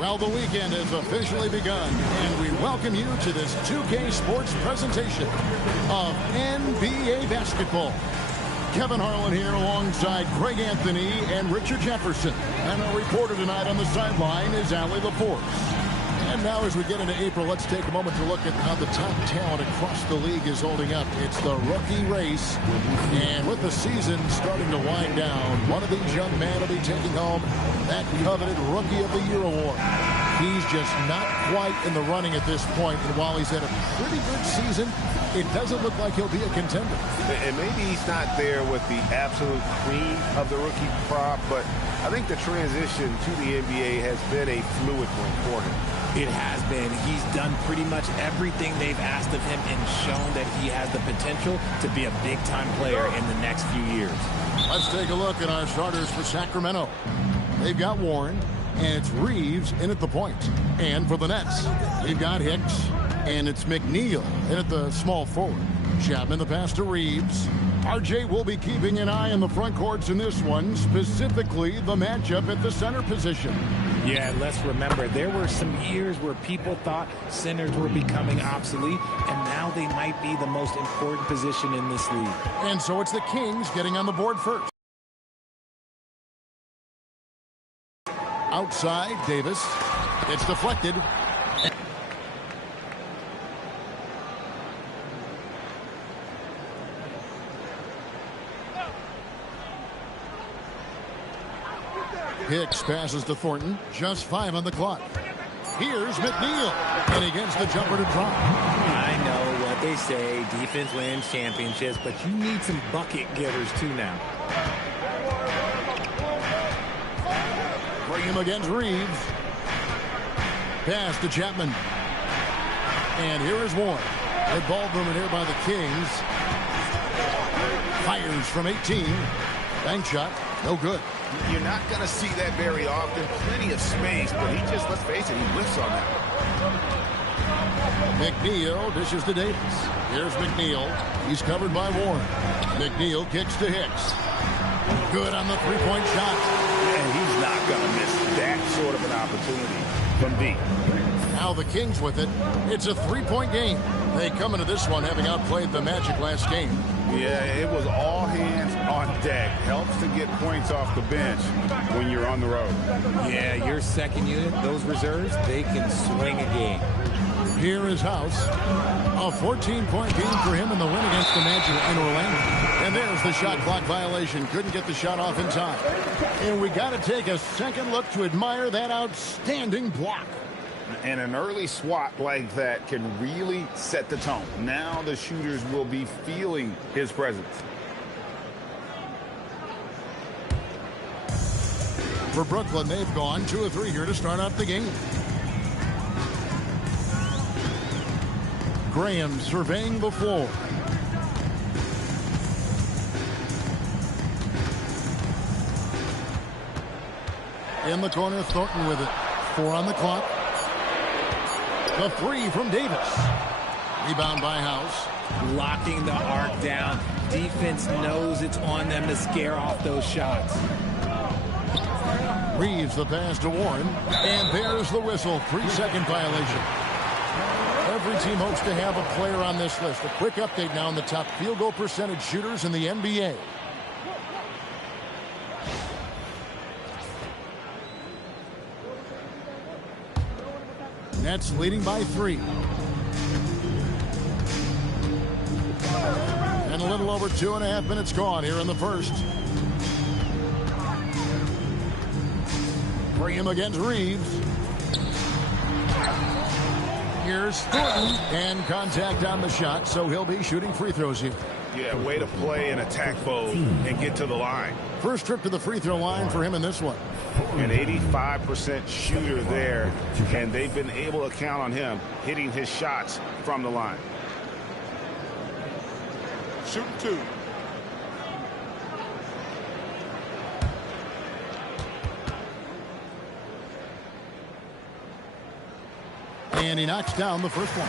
Well, the weekend has officially begun, and we welcome you to this 2K Sports presentation of NBA basketball. Kevin Harlan here alongside Greg Anthony and Richard Jefferson. And our reporter tonight on the sideline is Allie LaForce. And now as we get into April, let's take a moment to look at how the top talent across the league is holding up. It's the rookie race. And with the season starting to wind down, one of these young men will be taking home that coveted Rookie of the Year award. He's just not quite in the running at this point. And while he's had a pretty good season, it doesn't look like he'll be a contender. And maybe he's not there with the absolute cream of the rookie crop, but I think the transition to the NBA has been a fluid one for him. It has been. He's done pretty much everything they've asked of him and shown that he has the potential to be a big-time player in the next few years. Let's take a look at our starters for Sacramento. They've got Warren, and it's Reeves in at the point. And for the Nets, they've got Hicks, and it's McNeil in at the small forward. Chapman the pass to Reeves. RJ will be keeping an eye on the front courts in this one, specifically the matchup at the center position. Yeah, let's remember, there were some years where people thought centers were becoming obsolete, and now they might be the most important position in this league. And so it's the Kings getting on the board first. Outside, Davis. It's deflected. Hicks passes to Thornton. Just 5 on the clock. Here's McNeil. And he gets the jumper to drop. I know what they say, defense wins championships, but you need some bucket getters too now. Bring him against Reeves. Pass to Chapman. And here is Warren. Good ball movement here by the Kings. Fires from 18. Bank shot. No good. You're not going to see that very often. Plenty of space, but he just, let's face it, he whiffs on that. McNeil dishes to Davis. Here's McNeil. He's covered by Warren. McNeil kicks to Hicks. Good on the three-point shot. And he's not going to miss that sort of an opportunity from deep. Now the Kings with it. It's a three-point game. They come into this one having outplayed the Magic last game. Yeah, it was all hands on deck. Helps to get points off the bench when you're on the road. Yeah, your second unit, those reserves, they can swing a game. Here is House. A 14-point game for him in the win against the Magic in Orlando. And there's the shot clock violation. Couldn't get the shot off in time. And we got to take a second look to admire that outstanding block. And an early swat like that can really set the tone. Now the shooters will be feeling his presence. For Brooklyn, they've gone 2 of 3 here to start out the game. Graham surveying the floor. In the corner, Thornton with it. 4 on the clock. The 3 from Davis. Rebound by House. Locking the arc down. Defense knows it's on them to scare off those shots. Reeves the pass to Warren. And there's the whistle. 3-second violation. Every team hopes to have a player on this list. A quick update now on the top field goal percentage shooters in the NBA. Nets leading by 3. And a little over 2.5 minutes gone here in the first. Bring him against Reeves. Here's Thornton. And contact on the shot, so he'll be shooting free throws here. Yeah, way to play an attack mode and get to the line. First trip to the free throw line for him in this one. An 85% shooter there, and they've been able to count on him hitting his shots from the line. Shooting 2. And he knocks down the first one.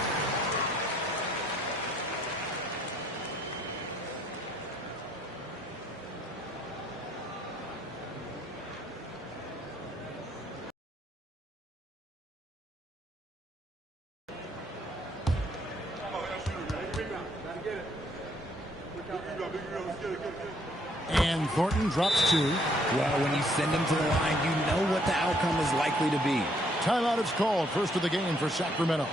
And Thornton drops 2. Well, when you send him to the line, you know what the outcome is likely to be. Timeout is called. First of the game for Sacramento.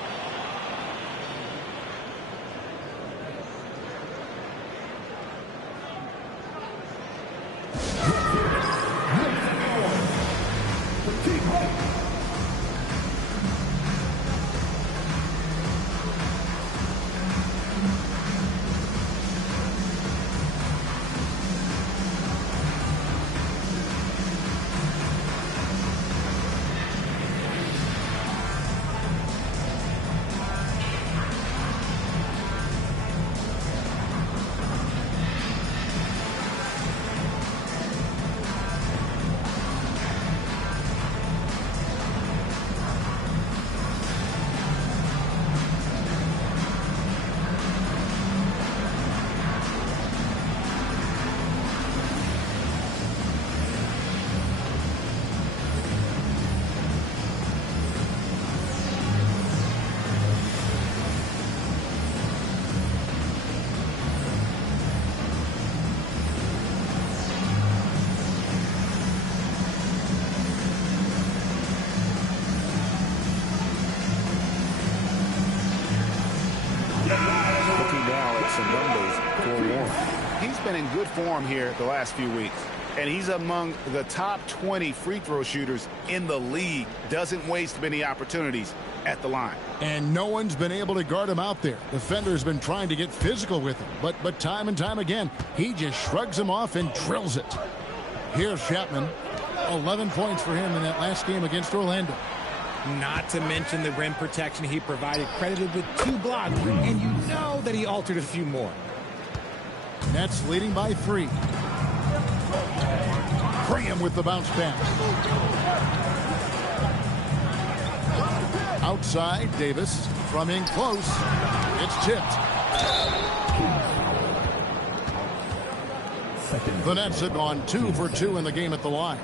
He's been in good form here the last few weeks, and he's among the top 20 free throw shooters in the league. Doesn't waste many opportunities at the line. And no one's been able to guard him out there. Defender's been trying to get physical with him, but time and time again, he just shrugs him off and drills it. Here's Chapman. 11 points for him in that last game against Orlando. Not to mention the rim protection he provided, credited with 2 blocks, and you know that he altered a few more. Nets leading by 3. Graham with the bounce back. Outside, Davis from in close. It's tipped. The Nets have gone 2 for 2 in the game at the line.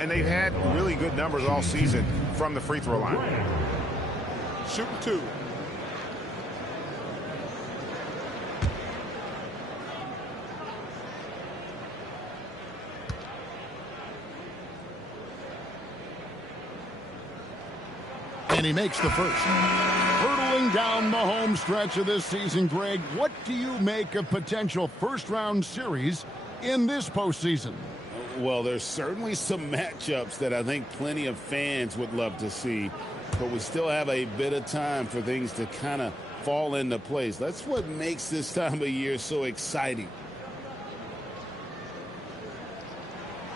And they've had really good numbers all season from the free throw line. Shooting 2. And he makes the first. Hurtling down the home stretch of this season, Greg, what do you make of potential first-round series in this postseason? Well, there's certainly some matchups that I think plenty of fans would love to see, but we still have a bit of time for things to kind of fall into place. That's what makes this time of year so exciting.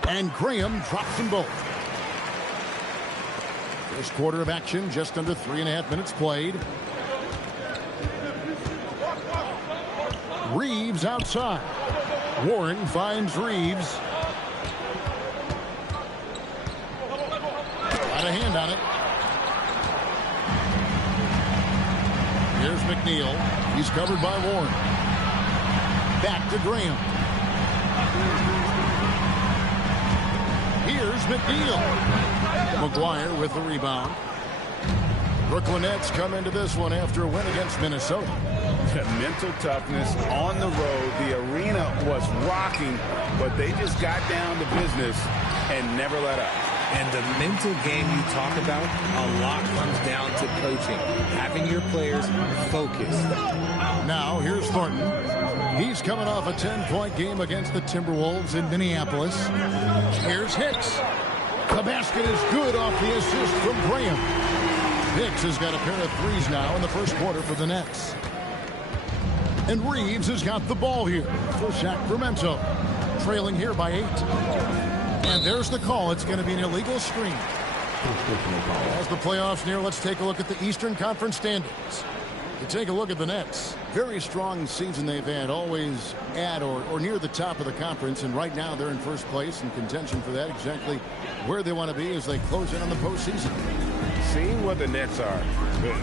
And Graham drops them both. First quarter of action, just under 3.5 minutes played. Reeves outside. Warren finds Reeves. Got a hand on it. Here's McNeil. He's covered by Warren. Back to Graham. Here's McNeil. McGuire with the rebound. Brooklyn Nets come into this one after a win against Minnesota. Mental toughness on the road. The arena was rocking, but they just got down to business and never let up. And the mental game you talk about, a lot comes down to coaching, having your players focused. Now, here's Thornton. He's coming off a 10-point game against the Timberwolves in Minneapolis. Here's Hicks. The basket is good off the assist from Graham. Hicks has got a pair of threes now in the first quarter for the Nets. And Reeves has got the ball here for Sacramento. Trailing here by 8. And there's the call. It's going to be an illegal screen. As the playoffs near, let's take a look at the Eastern Conference standings. You take a look at the Nets. Very strong season they've had, always at or near the top of the conference, and right now they're in first place in contention for that, exactly where they want to be as they close in on the postseason. Seeing what the Nets are,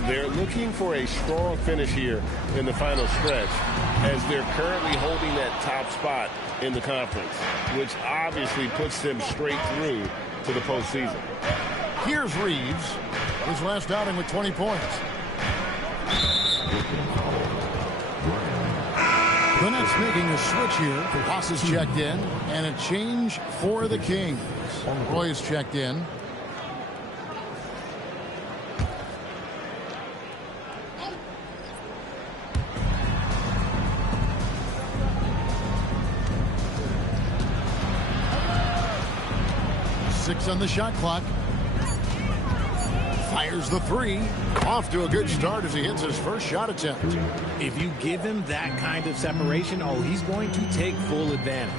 they're looking for a strong finish here in the final stretch, as they're currently holding that top spot in the conference, which obviously puts them straight through to the postseason. Here's Reeves, his last outing with 20 points. The Nets making a switch here. Ross is checked in, and a change for the Kings. Roy is checked in. Six on the shot clock. Fires the three. Off to a good start as he hits his first shot attempt. If you give him that kind of separation, oh, he's going to take full advantage.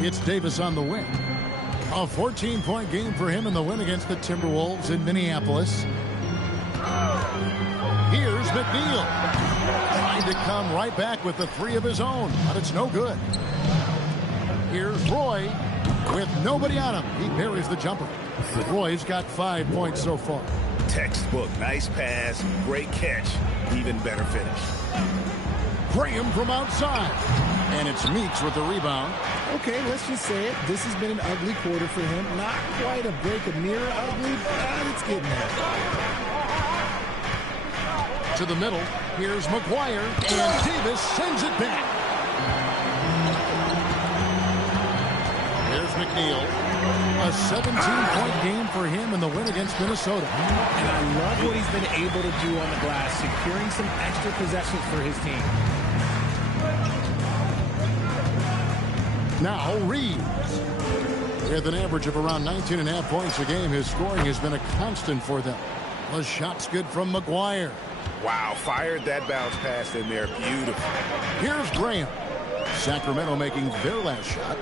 It's Davis on the win. A 14-point game for him in the win against the Timberwolves in Minneapolis. Here's McNeil. Trying to come right back with the three of his own, but it's no good. Here's Roy with nobody on him. He buries the jumper. Roy's got 5 points so far. Textbook. Nice pass. Great catch. Even better finish. Graham from outside. And it's Meeks with the rebound. Okay, let's just say it. This has been an ugly quarter for him. Not quite a break of mirror ugly, but it's getting there. To the middle. Here's McGuire. And Davis sends it back. There's McNeil. A 17-point game for him in the win against Minnesota. And I love what he's been able to do on the glass, securing some extra possessions for his team. Now Reeves. With an average of around 19.5 points a game, his scoring has been a constant for them. The shot's good from McGuire. Wow, fired that bounce pass in there. Beautiful. Here's Graham. Sacramento making their last shot.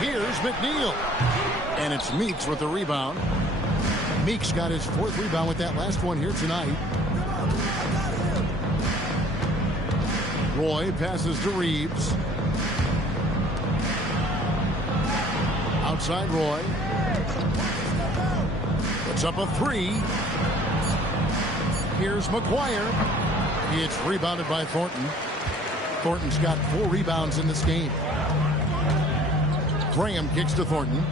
Here's McNeil. And it's Meeks with the rebound. Meeks got his fourth rebound with that last one here tonight. Roy passes to Reeves. Outside Roy. Puts up a three. Here's McGuire. It's rebounded by Thornton. Thornton's got 4 rebounds in this game. Graham kicks to Thornton.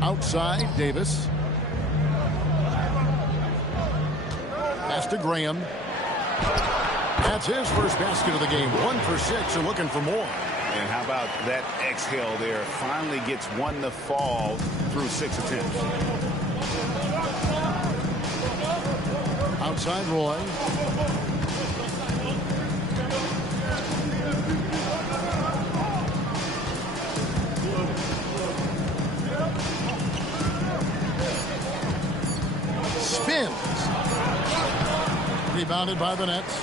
Outside, Davis. Pass to Graham. That's his first basket of the game. 1 for 6 and looking for more. And how about that exhale there? Finally gets one to fall through 6 attempts. Outside Roy. Spins. Rebounded by the Nets.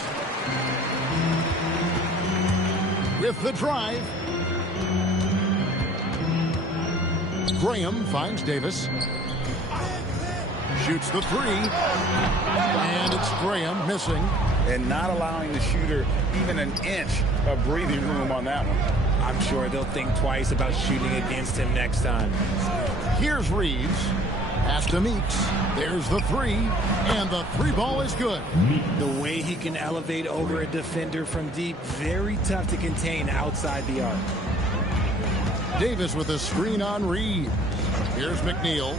With the drive. Graham finds Davis. Shoots the three. And it's Graham missing. And not allowing the shooter even an inch of breathing room on that one. I'm sure they'll think twice about shooting against him next time. Here's Reeves. Pass to Meeks. There's the three. And the three ball is good. The way he can elevate over a defender from deep, very tough to contain outside the arc. Davis with a screen on Reeves. Here's McNeil.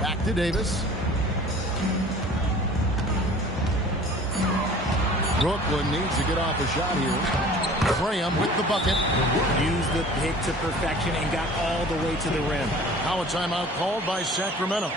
Back to Davis. Brooklyn needs to get off a shot here. Graham with the bucket. Used the pick to perfection and got all the way to the rim. Now a timeout called by Sacramento.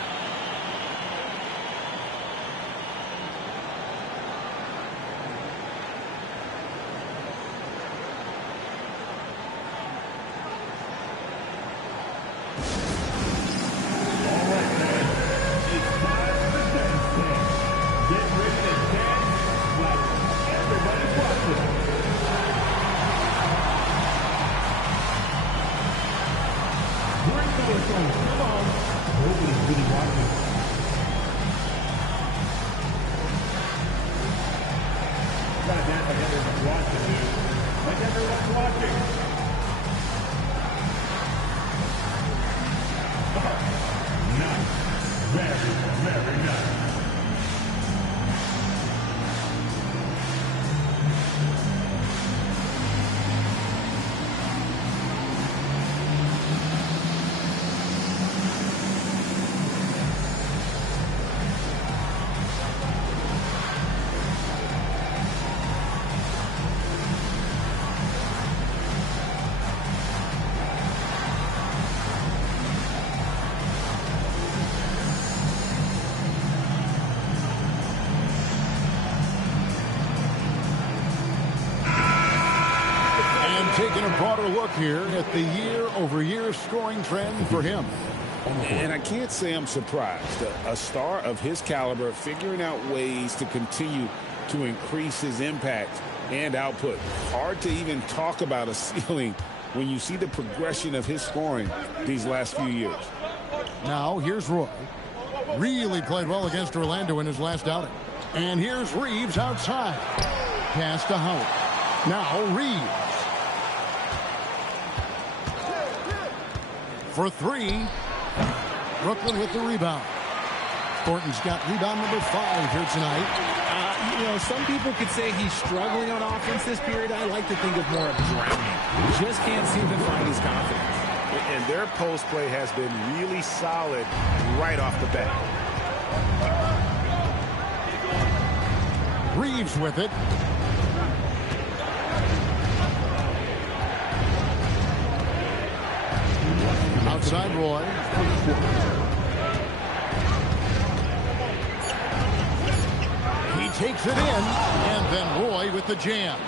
taking a broader look here at the year-over-year scoring trend for him. And I can't say I'm surprised. A star of his caliber figuring out ways to continue to increase his impact and output. Hard to even talk about a ceiling when you see the progression of his scoring these last few years. Now here's Roy. Really played well against Orlando in his last outing. And here's Reeves outside. Pass to Howard. Now Reeves. For three. Brooklyn with the rebound. Thornton's got rebound number 5 here tonight. You know, some people could say he's struggling on offense this period. I like to think of more of drowning. He just can't seem to find his confidence. And their post play has been really solid right off the bat. Reeves with it. Outside Roy. He takes it in, and then Roy with the jam.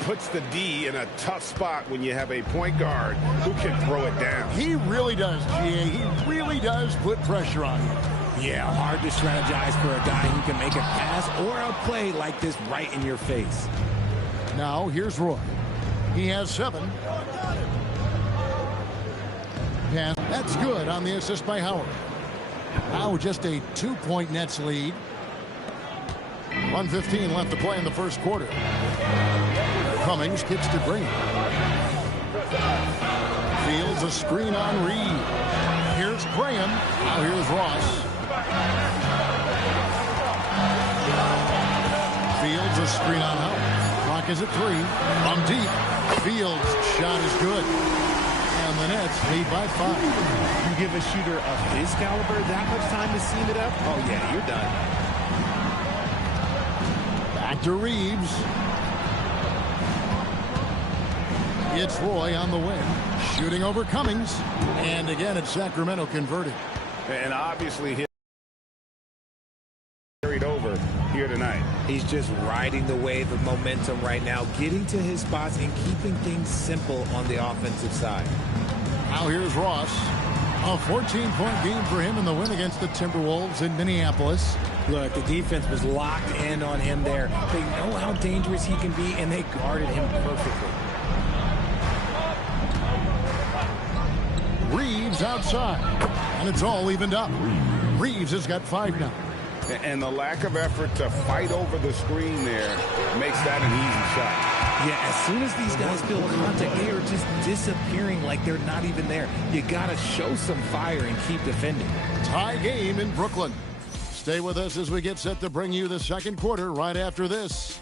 Puts the D in a tough spot when you have a point guard who can throw it down. He really does, GA. He really does put pressure on you. Yeah, hard to strategize for a guy who can make a pass or a play like this right in your face. Now here's Roy. He has 7. Pass. That's good on the assist by Howard. Now just a 2-point Nets lead. 1:15 left to play in the first quarter. Cummings kicks to Green. Fields a screen on Reed. Here's Graham. Now here's Ross. Fields a screen on Howard. Clock is at 3. From deep. Fields' shot is good. And the Nets lead by 5. You give a shooter of his caliber that much time to seam it up? Oh, yeah, you're done. Back to Reeves. It's Roy on the wing. Shooting over Cummings. And again, it's Sacramento converting. And obviously hit carried over here tonight. He's just riding the wave of momentum right now, getting to his spots and keeping things simple on the offensive side. Now here's Ross. A 14-point game for him in the win against the Timberwolves in Minneapolis. Look, the defense was locked in on him there. They know how dangerous he can be, and they guarded him perfectly. Reeves outside, and it's all evened up. Reeves has got 5 now. And the lack of effort to fight over the screen there makes that an easy shot. Yeah, as soon as these guys feel contact, they are just disappearing like they're not even there. You got to show some fire and keep defending. Tie game in Brooklyn. Stay with us as we get set to bring you the second quarter right after this.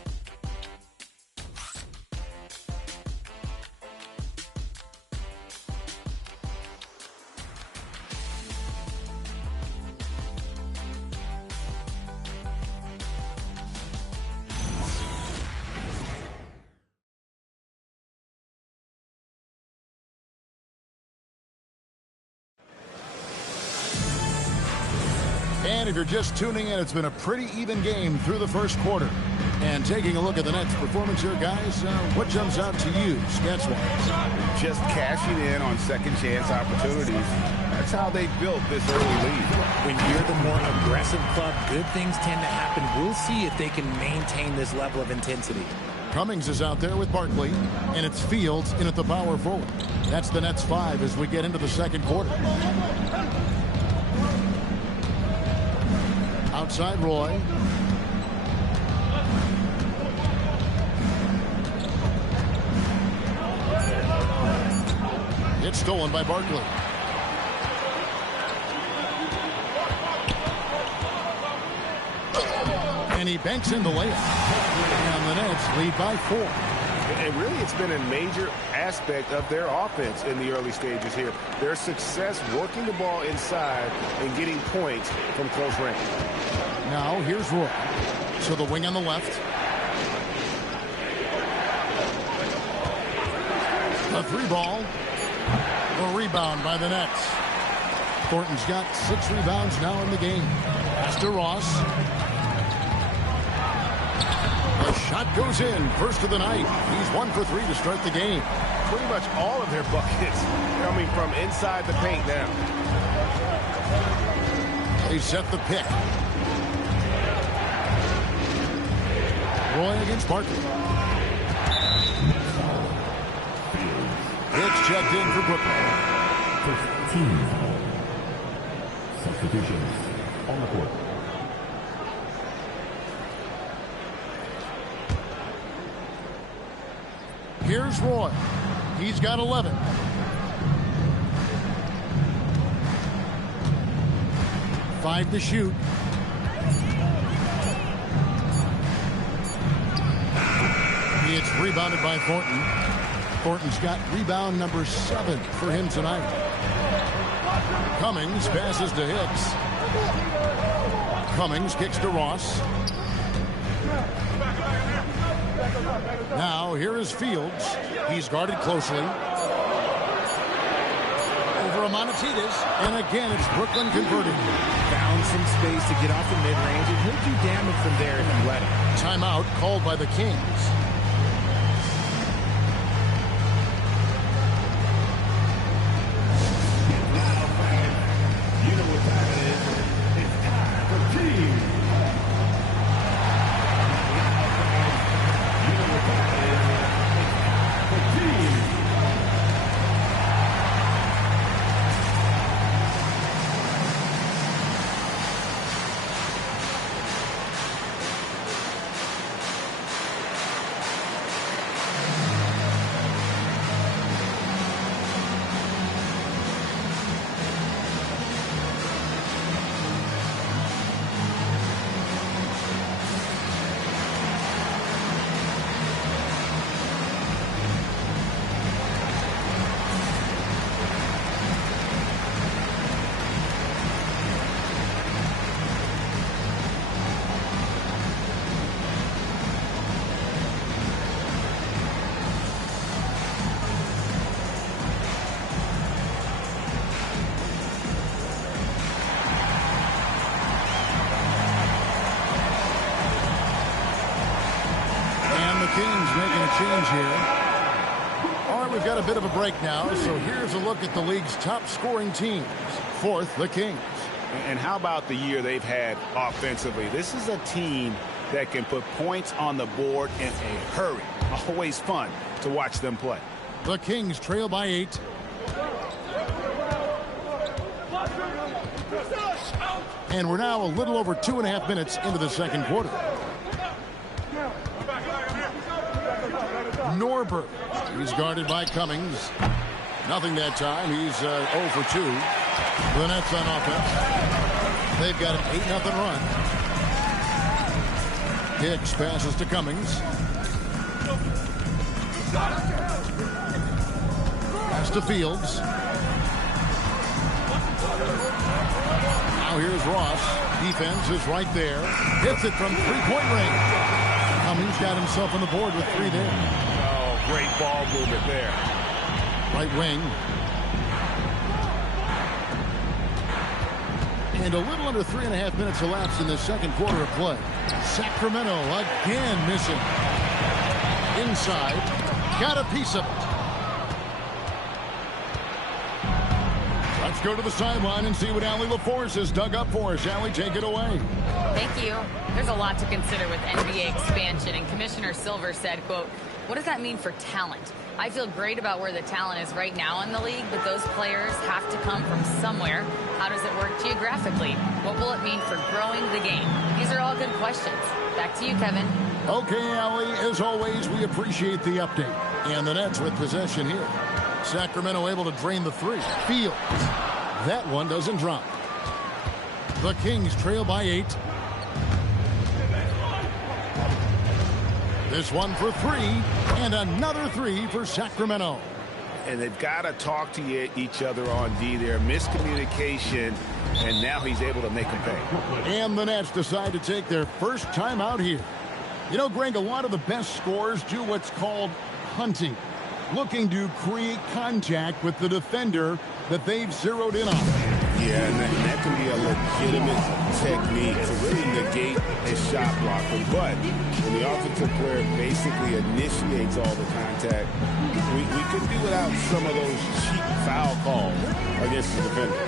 And if you're just tuning in, it's been a pretty even game through the first quarter. And taking a look at the Nets' performance here, guys, what jumps out to you, stats-wise? Just cashing in on second-chance opportunities. That's how they built this early lead. When you're the more aggressive club, good things tend to happen. We'll see if they can maintain this level of intensity. Cummings is out there with Barkley, and it's Fields in at the power forward. That's the Nets 5 as we get into the second quarter. Outside Roy. It's stolen by Barkley. And he banks in the layup. And the Nets lead by 4. And really, it's been a major aspect of their offense in the early stages here. Their success working the ball inside and getting points from close range. Now, here's Roy. So the wing on the left. The 3-ball. A rebound by the Nets. Thornton's got 6 rebounds now in the game. Pass to Ross. A Shot goes in. First of the night. He's 1 for 3 to start the game. Pretty much all of their buckets coming from inside the paint now. They set the pick. Roy against Barkley. It's checked in for Brooklyn. 15 substitutions on the court. Here's Roy. He's got 11. Five to shoot. It's rebounded by Thornton. Thornton's got rebound number 7 for him tonight. Cummings passes to Hicks. Cummings kicks to Ross. Now here is Fields. He's guarded closely. Over Amonatides. And again, it's Brooklyn converting. Found some space to get off the mid-range, and he'll do damage from there if you let him. Timeout called by the Kings. You know what time it is. It's time for team. You know what time it is. It's time for team. Kings making a change here. All right, we've got a bit of a break now, so here's a look at the league's top scoring teams. Fourth, the Kings. And how about the year they've had offensively? This is a team that can put points on the board in a hurry. Always fun to watch them play. The Kings trail by 8. And we're now a little over 2.5 minutes into the second quarter. Norberg. He's guarded by Cummings. Nothing that time. He's 0 for 2. The Nets on offense. They've got an 8-0 run. Hicks passes to Cummings. Pass to Fields. Now here's Ross. Defense is right there. Hits it from three-point range. Cummings got himself on the board with 3 there. Great ball movement there. Right wing. And a little under 3.5 minutes elapsed in the second quarter of play. Sacramento again missing. Inside. Got a piece of it. Let's go to the sideline and see what Allie LaForce has dug up for us. Allie, take it away. Thank you. There's a lot to consider with NBA expansion, and Commissioner Silver said, quote, "What does that mean for talent? I feel great about where the talent is right now in the league, but those players have to come from somewhere. How does it work geographically? What will it mean for growing the game?" These are all good questions. Back to you, Kevin. Okay, Allie, as always, we appreciate the update. And the Nets with possession here. Sacramento able to drain the 3. Fields. That one doesn't drop. The Kings trail by 8. This one for 3, and another 3 for Sacramento. And they've got to talk to each other on D there. Miscommunication, and now he's able to make them pay. And the Nets decide to take their first time out here. You know, Greg, a lot of the best scorers do what's called hunting, looking to create contact with the defender that they've zeroed in on. Yeah, and that can be a legitimate technique to really negate a shot blocker. But when the offensive player basically initiates all the contact, we could do without some of those cheap foul calls against the defender.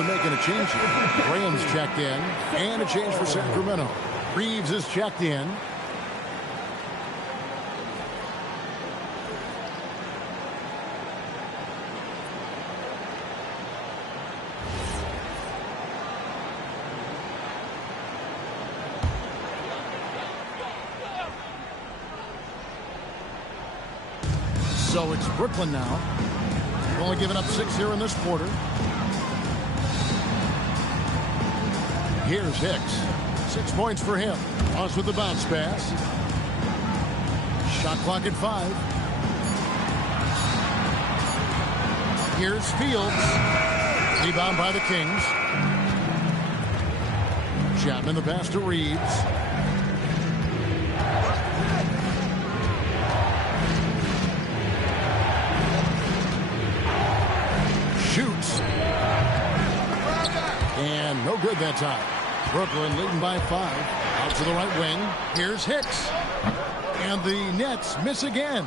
Making a change here. Graham's checked in, and a change for Sacramento. Reeves is checked in. So it's Brooklyn now. Only giving up 6 here in this quarter. Here's Hicks. 6 points for him. Ross with the bounce pass. Shot clock at 5. Here's Fields. Rebound by the Kings. Chapman the pass to Reeves. Shoots. And no good that time. Brooklyn leading by 5. Out to the right wing. Here's Hicks. And the Nets miss again.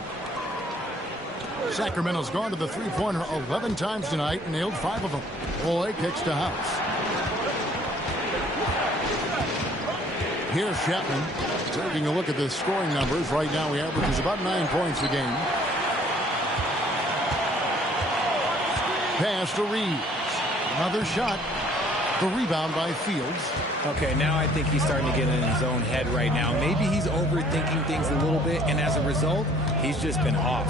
Sacramento's gone to the three-pointer 11 times tonight and nailed 5 of them. Boy kicks to House. Here's Chapman. Taking a look at the scoring numbers. Right now he averages about 9 points a game. Pass to Reeves. Another shot. The rebound by Fields. Okay, now I think he's starting to get in his own head right now. Maybe he's overthinking things a little bit, and as a result, he's just been off.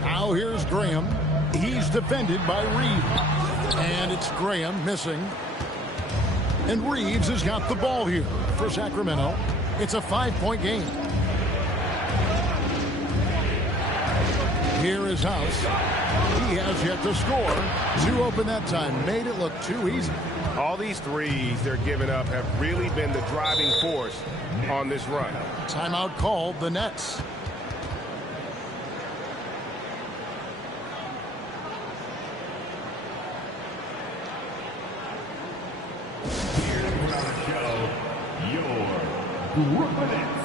Now here's Graham. He's defended by Reeves. And it's Graham missing. And Reeves has got the ball here for Sacramento. It's a 5-point game. Here is House. He has yet to score. 2 open that time. Made it look too easy. All these threes they're giving up have really been the driving force on this run. Timeout called the Nets. Here to our show, your Brooklyn Nets.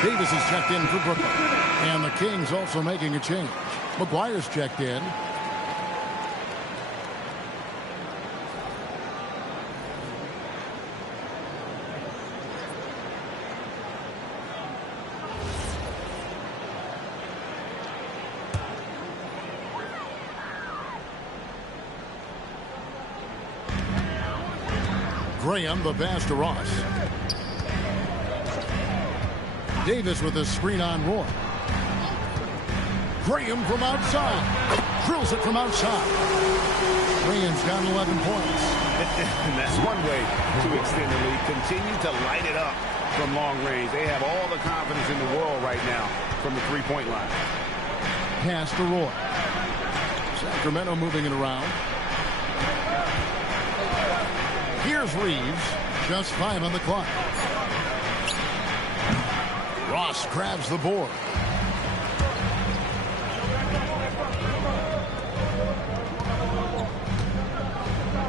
Davis is checked in for Brooklyn. And the Kings also making a change. McGuire's checked in. Graham, the pass to Ross. Davis with a screen on Roy. Graham from outside. Drills it from outside. Graham's got 11 points. And that's one way to extend the lead. Continue to light it up from long range. They have all the confidence in the world right now from the three-point line. Pass to Roy. Sacramento moving it around. Here's Reeves. Just 5 on the clock. Ross grabs the board.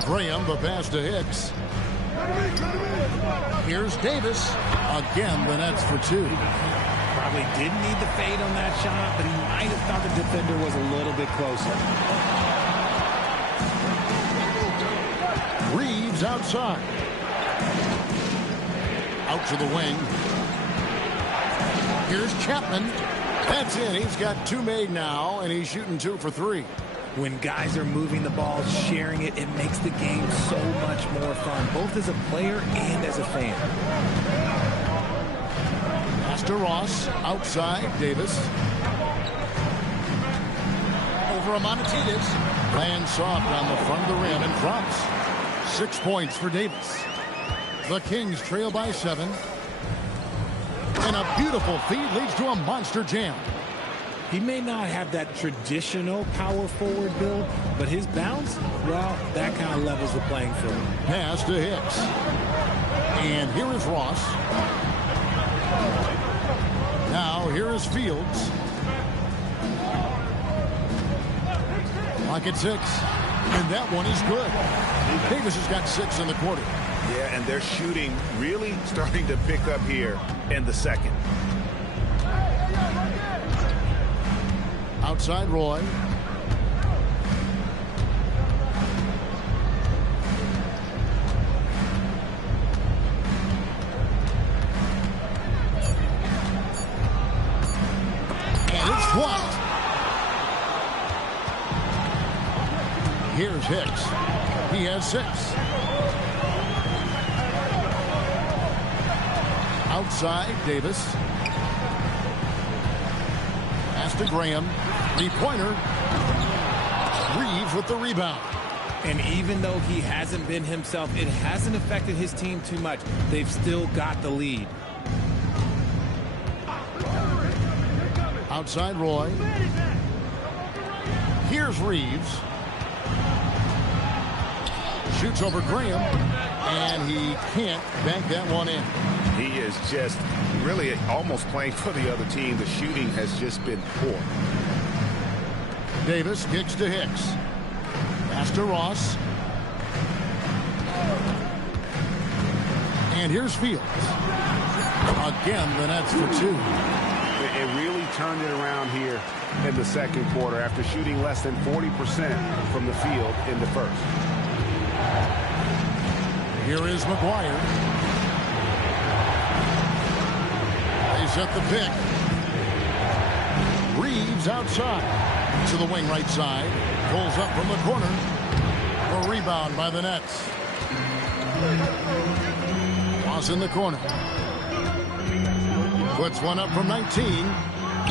Graham, the pass to Hicks. Here's Davis. Again, the Nets for 2. Probably didn't need the fade on that shot, but he might have thought the defender was a little bit closer. Reeves outside. Out to the wing. Here's Chapman. That's in. He's got 2 made now, and he's shooting 2 for 3. When guys are moving the ball, sharing it, it makes the game so much more fun, both as a player and as a fan. Pass to Ross. Outside, Davis. Over Amonatides. Lands soft on the front of the rim and drops. 6 points for Davis. The Kings trail by 7. And a beautiful feed leads to a monster jam. He may not have that traditional power forward build, but his bounce, well, that kind of levels the playing field. Pass to Hicks. And here is Ross. Now here is Fields. Clock at 6. And that one is good. Davis has got 6 in the quarter. Yeah, and their shooting really starting to pick up here in the second. Outside Roy. And it's blocked. Here's Hicks. He has 6. Outside, Davis. Pass to Graham. 3-pointer. Reeves with the rebound. And even though he hasn't been himself, it hasn't affected his team too much. They've still got the lead. Outside Roy. Here's Reeves. Shoots over Graham. And he can't bank that one in. He is just really almost playing for the other team. The shooting has just been poor. Davis kicks to Hicks. Pass to Ross. And here's Fields. Again, the Nets for 2. It really turned it around here in the second quarter after shooting less than 40% from the field in the first. Here is McGuire. They set the pick. Reeves outside. To the wing right side. Pulls up from the corner. A rebound by the Nets. Ross in the corner. Puts one up from 19.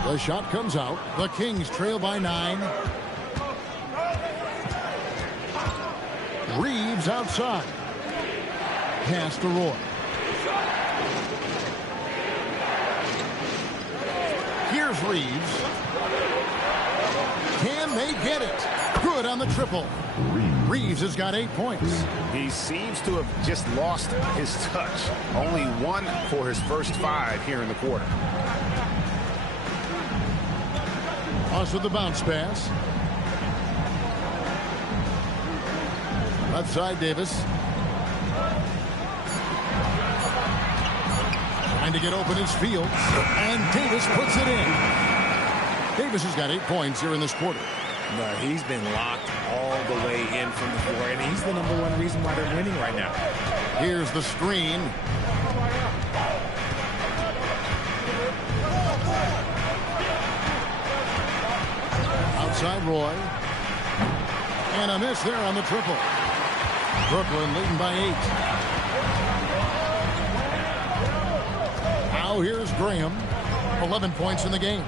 The shot comes out. The Kings trail by 9. Reeves outside. Pass to Roy. Here's Reeves. Can they get it? Good on the triple. Reeves has got 8 points. He seems to have just lost his touch. Only 1 for his first 5 here in the quarter. Ross with the bounce pass. Left side, Davis. Trying to get open is Fields. And Davis puts it in. Davis has got 8 points here in this quarter. But he's been locked all the way in from the floor, and he's the #1 reason why they're winning right now. Here's the screen. Outside Roy. And a miss there on the triple. Brooklyn leading by 8. Now here's Graham. 11 points in the game.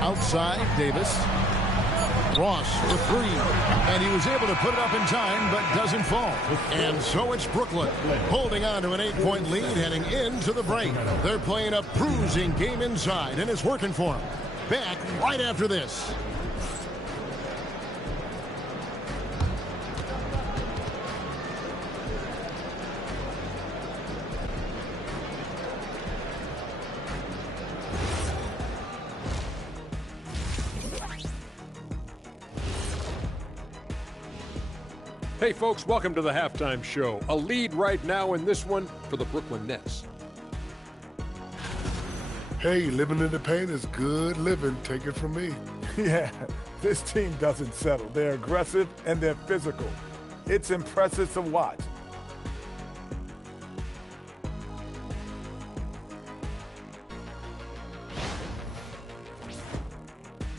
Outside, Davis. Ross for three. And he was able to put it up in time, but doesn't fall. And so it's Brooklyn holding on to an 8-point lead heading into the break. They're playing a bruising game inside, and it's working for them. Back right after this. Hey folks, welcome to the halftime show. A lead right now in this one for the Brooklyn Nets. Hey, living in the paint is good living. Take it from me. Yeah, this team doesn't settle. They're aggressive and they're physical. It's impressive to watch.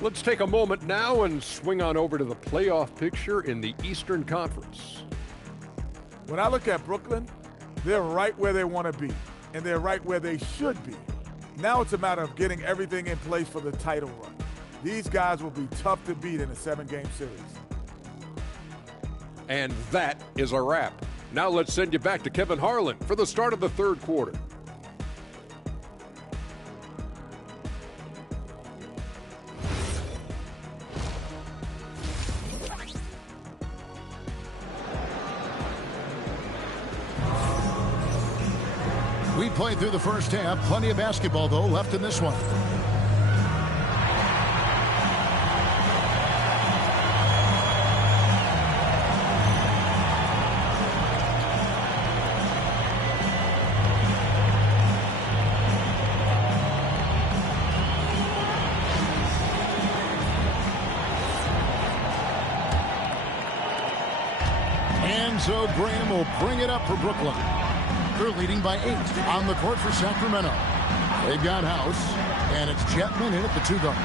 Let's take a moment now and swing on over to the playoff picture in the Eastern Conference. When I look at Brooklyn, they're right where they want to be, and they're right where they should be. Now it's a matter of getting everything in place for the title run. These guys will be tough to beat in a 7-game series. And that is a wrap. Now let's send you back to Kevin Harlan for the start of the third quarter. We played through the first half. Plenty of basketball, though, left in this one. And so Graham will bring it up for Brooklyn. They're leading by 8 on the court for Sacramento. They've got House, and it's Chapman in at the 2 guard.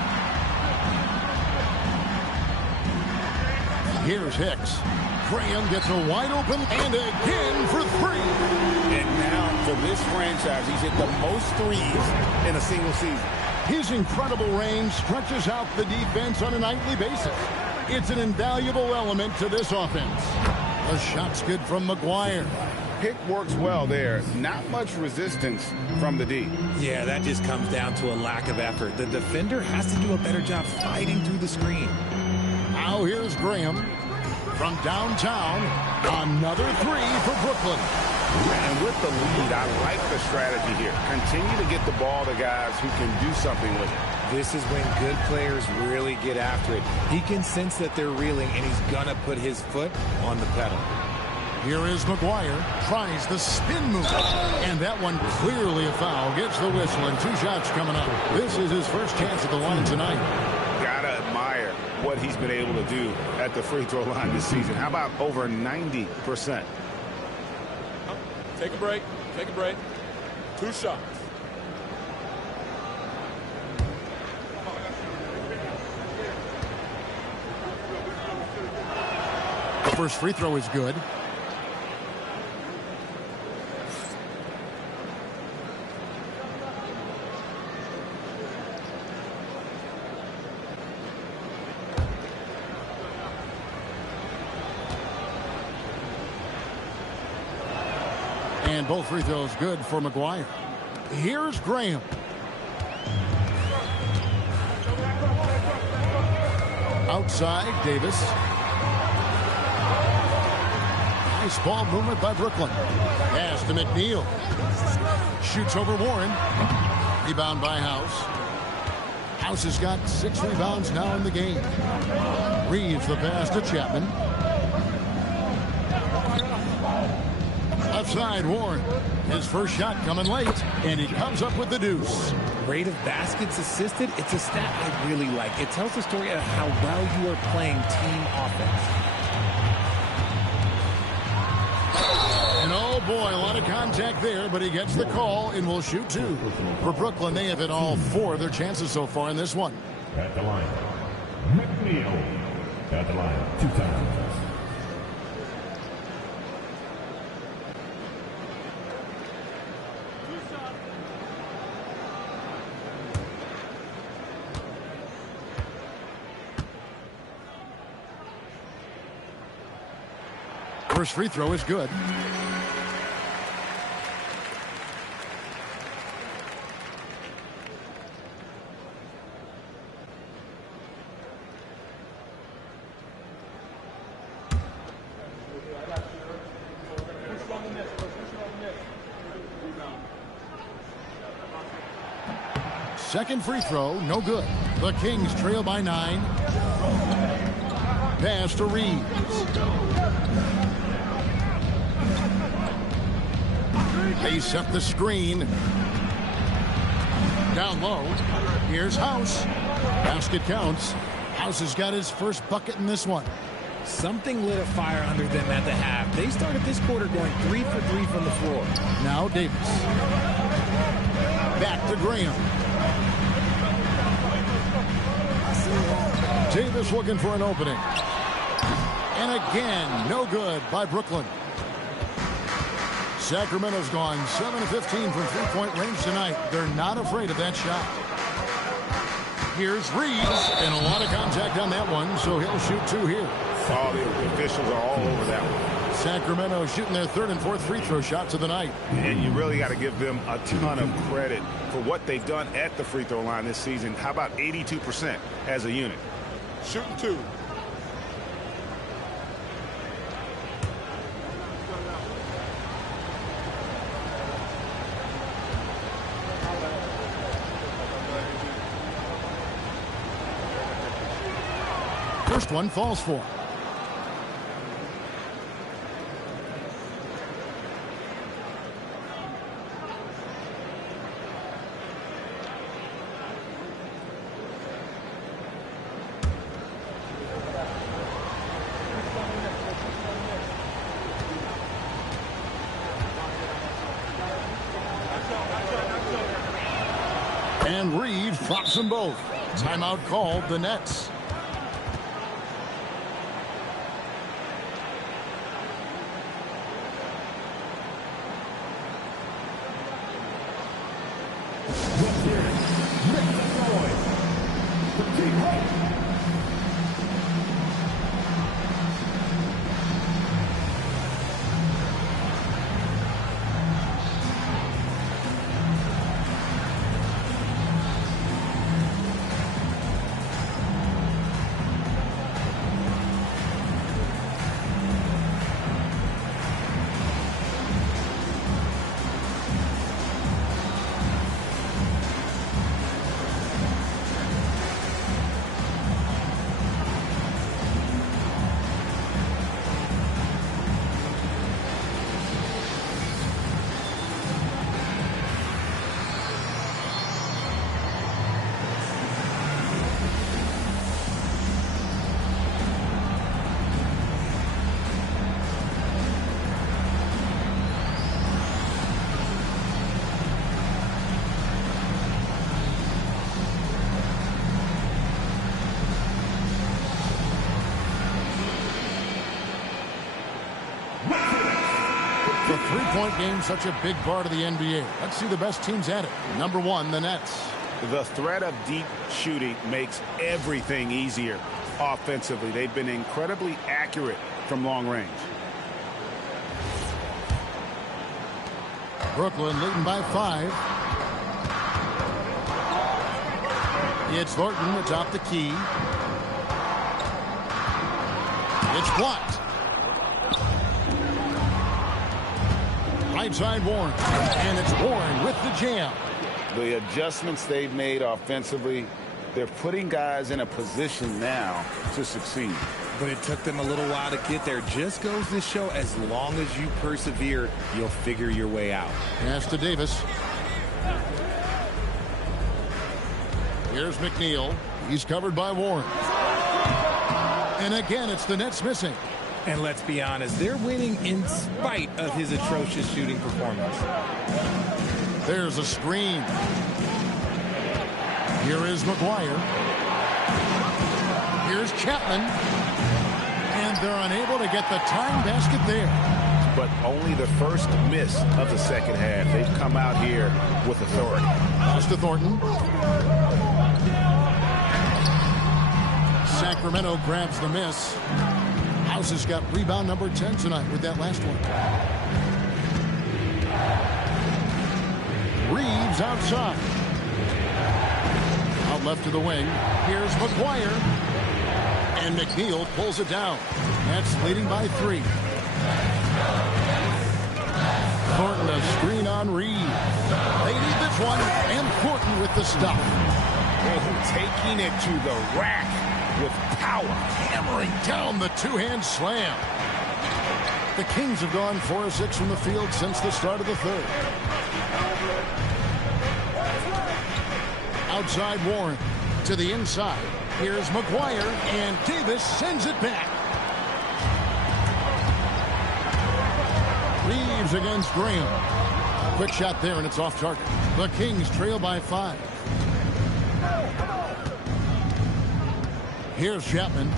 Here's Hicks. Graham gets a wide open, and again for 3. And now for this franchise, he's hit the most threes in a single season. His incredible range stretches out the defense on a nightly basis. It's an invaluable element to this offense. The shot's good from McGuire. Pick works well there. Not much resistance from the D. Yeah, that just comes down to a lack of effort. The defender has to do a better job fighting through the screen. Now here's Graham from downtown. Another 3 for Brooklyn. And with the lead, I like the strategy here. Continue to get the ball to guys who can do something with it. This is when good players really get after it. He can sense that they're reeling, and he's going to put his foot on the pedal. Here is McGuire, tries the spin move, and that one clearly a foul. Gets the whistle, and 2 shots coming up. This is his first chance at the line tonight. Gotta admire what he's been able to do at the free throw line this season. How about over 90%? Take a break. Take a break. 2 shots. The first free throw is good. And both free throws good for McGuire. Here's Graham. Outside, Davis. Nice ball movement by Brooklyn. Pass to McNeil. Shoots over Warren. Rebound by House. House has got 6 rebounds now in the game. Reeves the pass to Chapman. Left side, Warren. His first shot coming late, and he comes up with the deuce. Rate of baskets assisted, it's a stat I really like. It tells the story of how well you are playing team offense. And oh boy, a lot of contact there, but he gets the call and will shoot 2. For Brooklyn, they have hit all 4 of their chances so far in this one. At the line, McNeil. At the line, 2 times. First free throw is good. Second free throw, no good. The Kings trail by 9. Pass to Reeves. They set the screen. Down low. Here's House. Basket counts. House has got his first bucket in this one. Something lit a fire under them at the half. They started this quarter going 3 for 3 from the floor. Now Davis. Back to Graham. Davis looking for an opening. And again, no good by Brooklyn. Sacramento's gone 7 of 15 from three-point range tonight. They're not afraid of that shot. Here's Reeves, and a lot of contact on that one, so he'll shoot 2 here. Oh, the officials are all over that one. Sacramento shooting their third and fourth free throw shots of the night. And you really got to give them a ton of credit for what they've done at the free throw line this season. How about 82% as a unit? Shooting 2. First one falls for. And Reeves drops them both. Timeout called, the Nets. The three-point game, such a big part of the NBA. Let's see the best teams at it. Number 1, the Nets. The threat of deep shooting makes everything easier offensively. They've been incredibly accurate from long range. Brooklyn leading by 5. It's Thornton atop the key. It's blocked. Right side Warren. And it's Warren with the jam. The adjustments they've made offensively, they're putting guys in a position now to succeed. But it took them a little while to get there. Just goes to show, as long as you persevere, you'll figure your way out. Pass to Davis. Here's McNeil. He's covered by Warren. And again, it's the Nets missing. And let's be honest, they're winning in spite of his atrocious shooting performance. There's a screen. Here is McGuire. Here's Chapman. And they're unable to get the tying basket there. But only the first miss of the second half. They've come out here with authority. Pass to Thornton. Sacramento grabs the miss. House has got rebound number 10 tonight with that last one. Reeves outside. Out left to the wing. Here's McGuire. And McNeil pulls it down. That's leading by 3. Thornton a screen on Reeves. They need this one. And Thornton with the stop. Taking it to the rack with power. Hammering down the two-hand slam. The Kings have gone 4 of 6 from the field since the start of the third. Outside Warren to the inside. Here's McGuire, and Davis sends it back. Reeves against Graham. Quick shot there, and it's off target. The Kings trail by 5. Here's Chapman.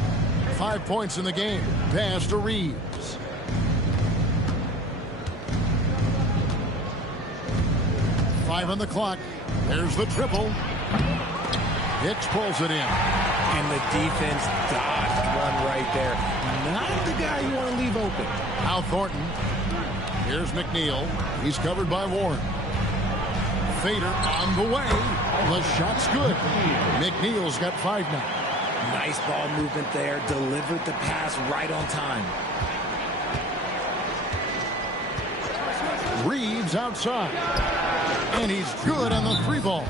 5 points in the game. Pass to Reeves. Five on the clock. There's the triple. Hicks pulls it in. And the defense dodged one right there. Not the guy you want to leave open. Now Thornton. Here's McNeil. He's covered by Warren. Fader on the way. The shot's good. McNeil's got 5 now. Nice ball movement there. Delivered the pass right on time. Reeves outside. And he's good on the 3 ball.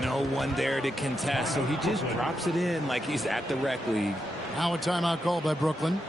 No one there to contest, so he just drops it in like he's at the rec league. Now a timeout call by Brooklyn.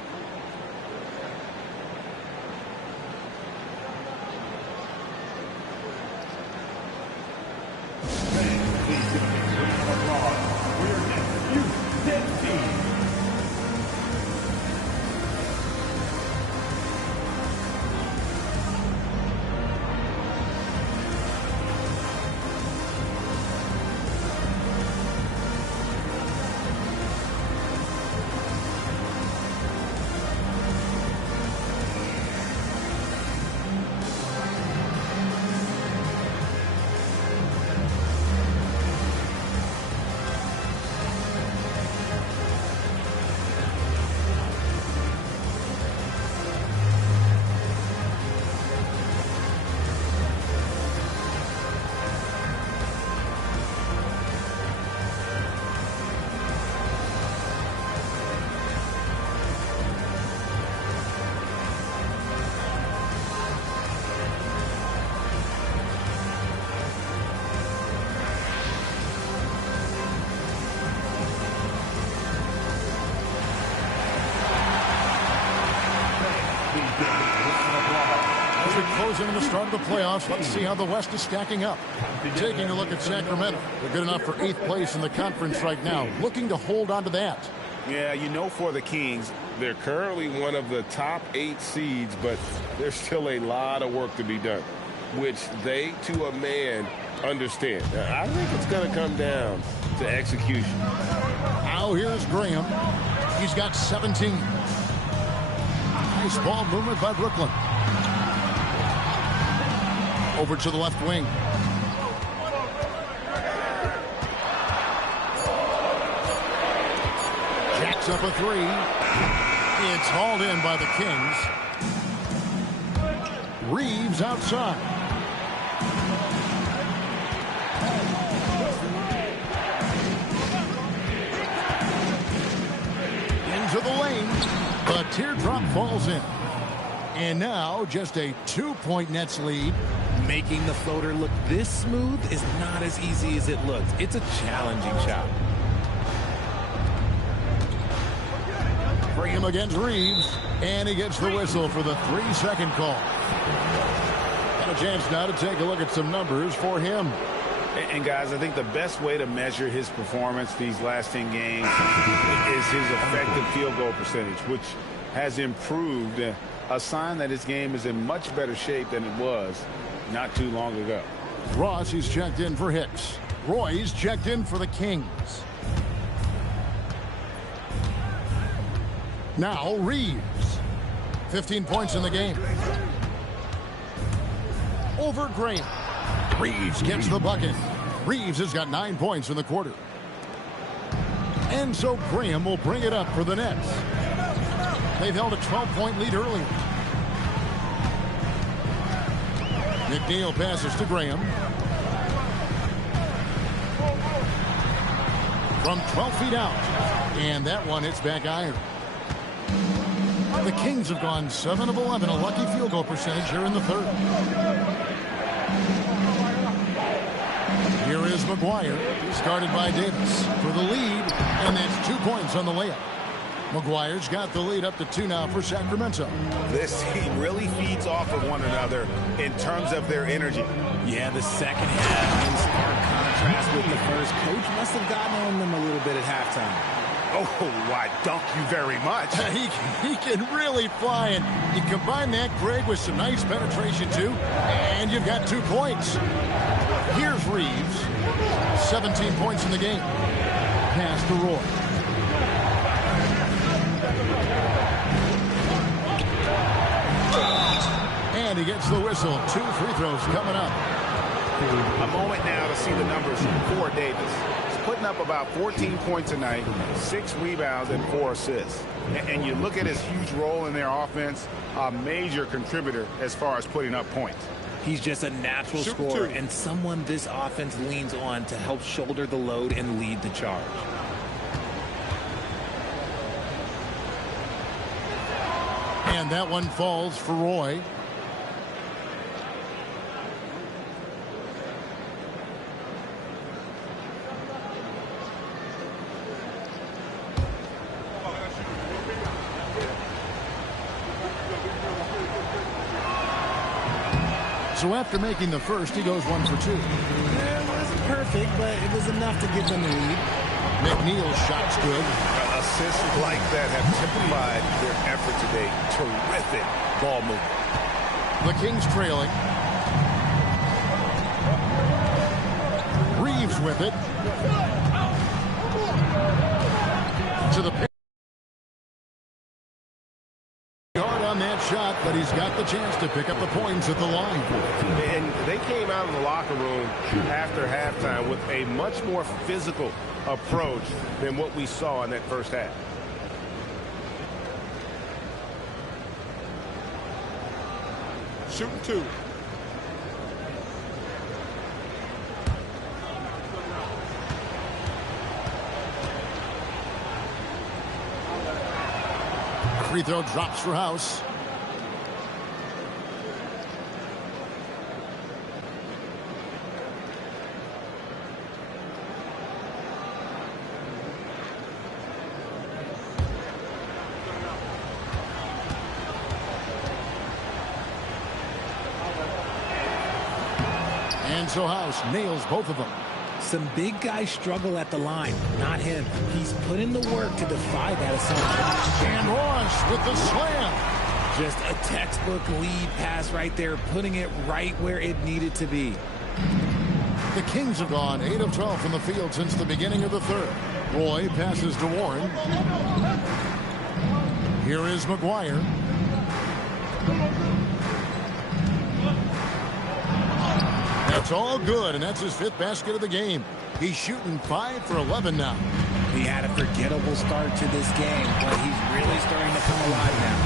Closing in the start of the playoffs. Let's see how the West is stacking up. Taking a look at Sacramento. They're good enough for 8th place in the conference right now. Looking to hold on to that. Yeah, you know, for the Kings, they're currently one of the top 8 seeds, but there's still a lot of work to be done, which they, to a man, understand. Now, I think it's going to come down to execution. Now here's Graham. He's got 17. Nice ball movement by Brooklyn. Over to the left wing. Jacks up a 3. It's hauled in by the Kings. Reeves outside. Into the lane. The teardrop falls in. And now just a 2-point Nets lead. Making the floater look this smooth is not as easy as it looks. It's a challenging shot. Graham against Reeves, and he gets the whistle for the 3-second call. And a chance now to take a look at some numbers for him. And guys, I think the best way to measure his performance these last 10 games is his effective field goal percentage, which has improved, a sign that his game is in much better shape than it was not too long ago. Ross, he's checked in for Hicks. Roy's checked in for the Kings. Now Reeves. 15 points in the game. Over Graham. Reeves gets the bucket. Reeves has got 9 points in the quarter. And so Graham will bring it up for the Nets. They've held a 12-point lead earlier. McNeil passes to Graham. From 12 feet out. And that one hits back iron. The Kings have gone 7 of 11, a lucky field goal percentage here in the third. Here is McGuire, started by Davis for the lead, and that's 2 points on the layup. McGuire's got the lead up to 2 now for Sacramento. This team really feeds off of one another in terms of their energy. Yeah, the second half in stark contrast with the first. Coach must have gotten on them a little bit at halftime. Oh, why, thank you very much. he can really fly, and you combine that, Greg, with some nice penetration, too, and you've got 2 points. Here's Reeves. 17 points in the game. Pass to Roy. And he gets the whistle. 2 free throws coming up. A moment now to see the numbers for Davis. He's putting up about 14 points a night, 6 rebounds, and 4 assists. And you look at his huge role in their offense, a major contributor as far as putting up points. He's just a natural scorer and someone this offense leans on to help shoulder the load and lead the charge. And that one falls for Roy. So after making the first, he goes 1 for 2. It wasn't perfect, but it was enough to give them the lead. McNeil's shot's good. Assists like that have typified their effort today. Terrific ball movement. The Kings trailing. Reeves with it. To the pin. Hard on that shot, but he's got the chance to pick up the points at the line. And they came out of the locker room after halftime with a much more physical approach than what we saw in that first half. Shooting 2. Free throw drops for House. And so House nails both of them. Some big guys struggle at the line, not him. He's put in the work to defy that assumption. And Ross with the slam. Just a textbook lead pass right there, putting it right where it needed to be. The Kings have gone 8 of 12 from the field since the beginning of the third. Roy passes to Warren. Here is McGuire. That's all good, and that's his 5th basket of the game. He's shooting 5 for 11 now. He had a forgettable start to this game, but he's really starting to come alive now.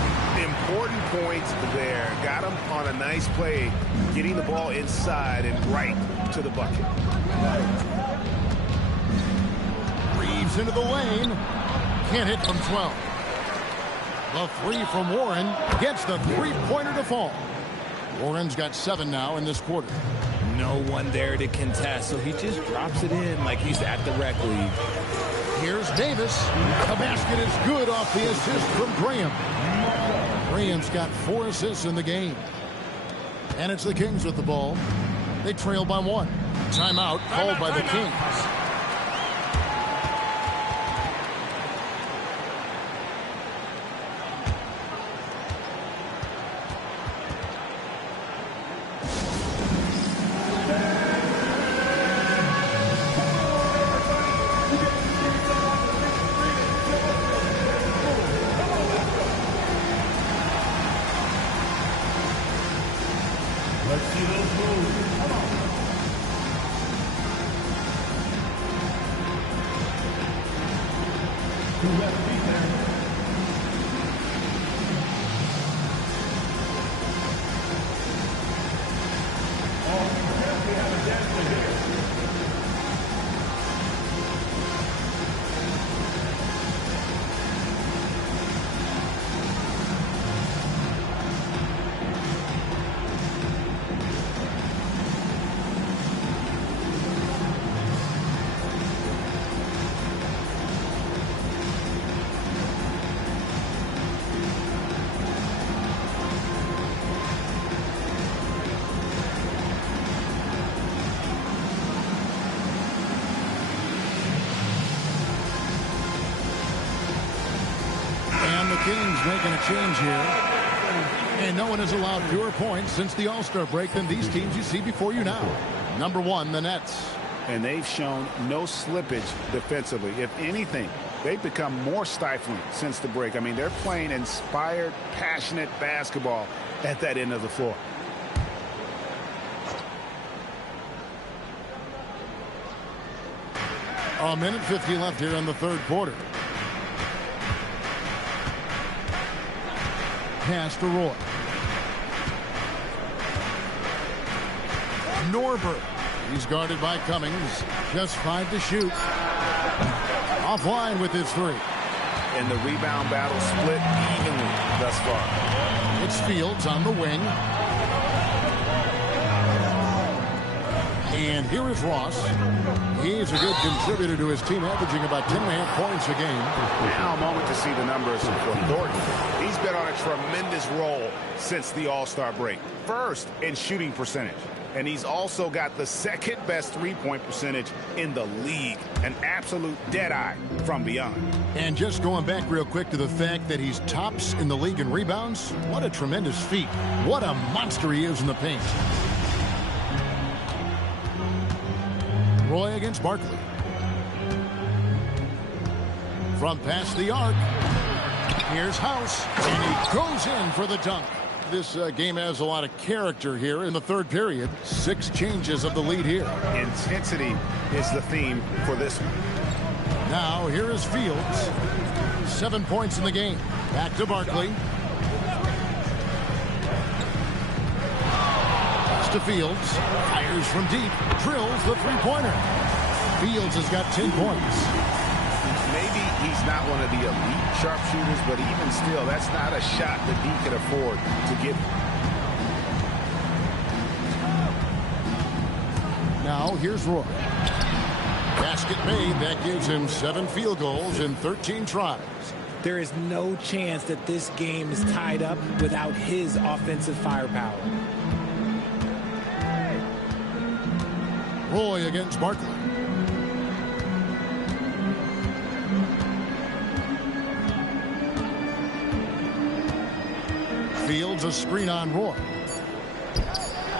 Important points there. Got him on a nice play, getting the ball inside and right to the bucket. Reeves into the lane. Can't hit from 12. The 3 from Warren gets the 3-pointer to fall. Warren's got 7 now in this quarter. No one there to contest, so he just drops it in like he's at the rec league. Here's Davis. The basket is good off the assist from Graham. Graham's got 4 assists in the game. And it's the Kings with the ball. They trail by 1. Timeout called by the Kings. Let's see those moves. Come on. Two left feet there. Kings making a change here. And no one has allowed fewer points since the All-Star break than these teams you see before you now. Number 1, the Nets. And they've shown no slippage defensively. If anything, they've become more stifling since the break. I mean, they're playing inspired, passionate basketball at that end of the floor. A minute 50 left here in the third quarter. Pass to Roy. Norbert. He's guarded by Cummings. Just 5 to shoot. Offline with his 3. And the rebound battle split evenly thus far. It's Fields on the wing. And here is Ross. He's a good contributor to his team, averaging about 10.5 points a game. Now a moment to see the numbers for Thornton. He's been on a tremendous roll since the All-Star break. First in shooting percentage. And he's also got the second best three-point percentage in the league. An absolute dead-eye from beyond. And just going back real quick to the fact that he's tops in the league in rebounds. What a tremendous feat. What a monster he is in the paint. Roy against Barkley. From past the arc. Here's House. And he goes in for the dunk. This game has a lot of character here in the third period. 6 changes of the lead here. Intensity is the theme for this one. Now here is Fields. 7 points in the game. Back to Barkley. Pass to Fields. Fires from deep. Drills the three-pointer. Fields has got 10 points. Maybe he's not one of the elite sharpshooters, but even still, that's not a shot that he can afford to get. Now here's Roy. Basket made. That gives him 7 field goals in 13 tries. There is no chance that this game is tied up without his offensive firepower. Roy against Barkley. Fields a screen on Roy.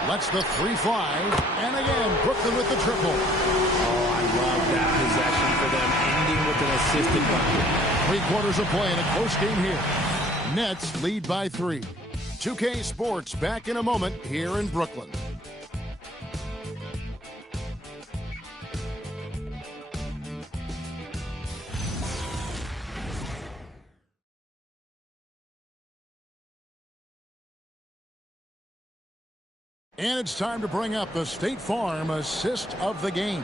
Lets the 3 fly. And again, Brooklyn with the triple. Oh, I love that possession for them, ending with an assisted bucket. 3 quarters of play in a close game here. Nets lead by 3. 2K Sports back in a moment here in Brooklyn. And it's time to bring up the State Farm assist of the game.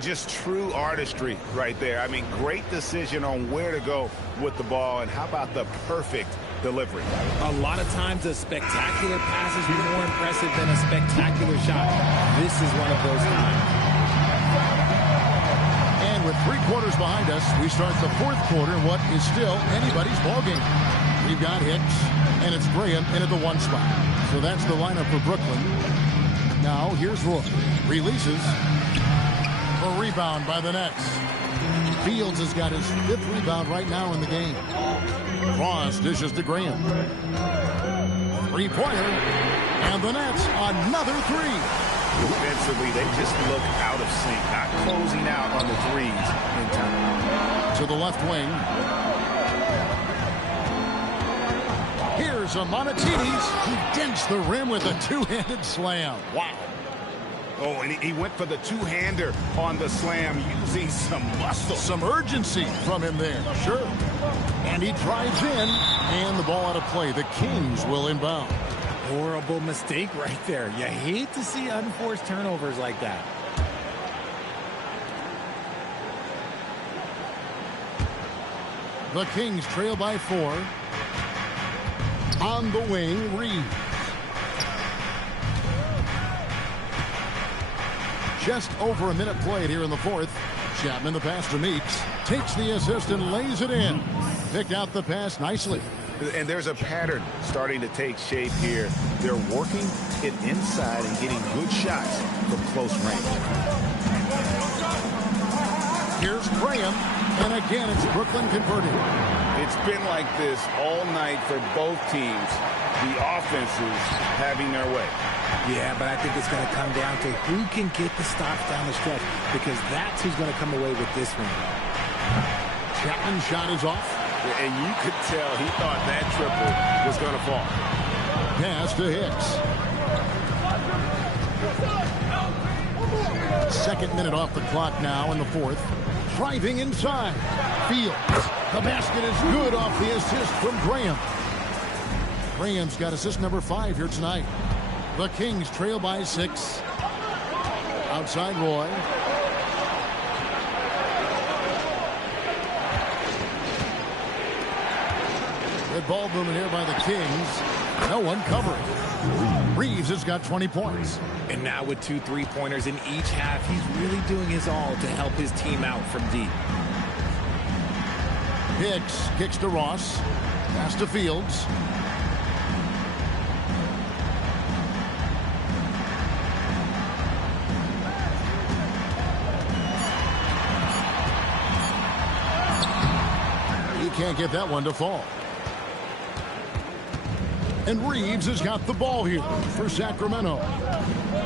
Just true artistry right there. I mean, great decision on where to go with the ball, and how about the perfect delivery? A lot of times a spectacular pass is more impressive than a spectacular shot. This is one of those times. And with 3 quarters behind us, we start the fourth quarter, what is still anybody's ball game. We've got Hicks, and it's Graham in at the 1 spot. So that's the lineup for Brooklyn. Now here's Roy. Releases. A rebound by the Nets. Fields has got his 5th rebound right now in the game. Ross dishes to Graham. 3-pointer. And the Nets another 3. Defensively, they just look out of sync, not closing out on the threes in time. To the left wing. Here's a Monetides. He dents the rim with a 2-handed slam. Wow. Oh, and he went for the 2-hander on the slam, using some muscle. Some urgency from him there. Sure. And he drives in, and the ball out of play. The Kings will inbound. Horrible mistake right there. You hate to see unforced turnovers like that. The Kings trail by 4. On the wing, Reed. Just over a minute played here in the fourth. Chapman, the pass to Meeks, takes the assist and lays it in. Picked out the pass nicely. And there's a pattern starting to take shape here. They're working it inside and getting good shots from close range. Here's Graham. And again, it's Brooklyn converting. It's been like this all night for both teams. The offenses having their way. Yeah, but I think it's going to come down to who can get the stops down the stretch, because that's who's going to come away with this one. Chapman's shot is off. And you could tell he thought that triple was going to fall. Pass to Hicks. Second minute off the clock now in the fourth. Driving inside. Fields. The basket is good off the assist from Graham. Graham's got assist number 5 here tonight. The Kings trail by 6. Outside Roy. Good ball movement here by the Kings. No one covering. Reeves has got 20 points. And now with 2 3-pointers in each half, he's really doing his all to help his team out from deep. Hicks kicks to Ross. Pass to Fields. He can't get that one to fall. And Reeves has got the ball here for Sacramento.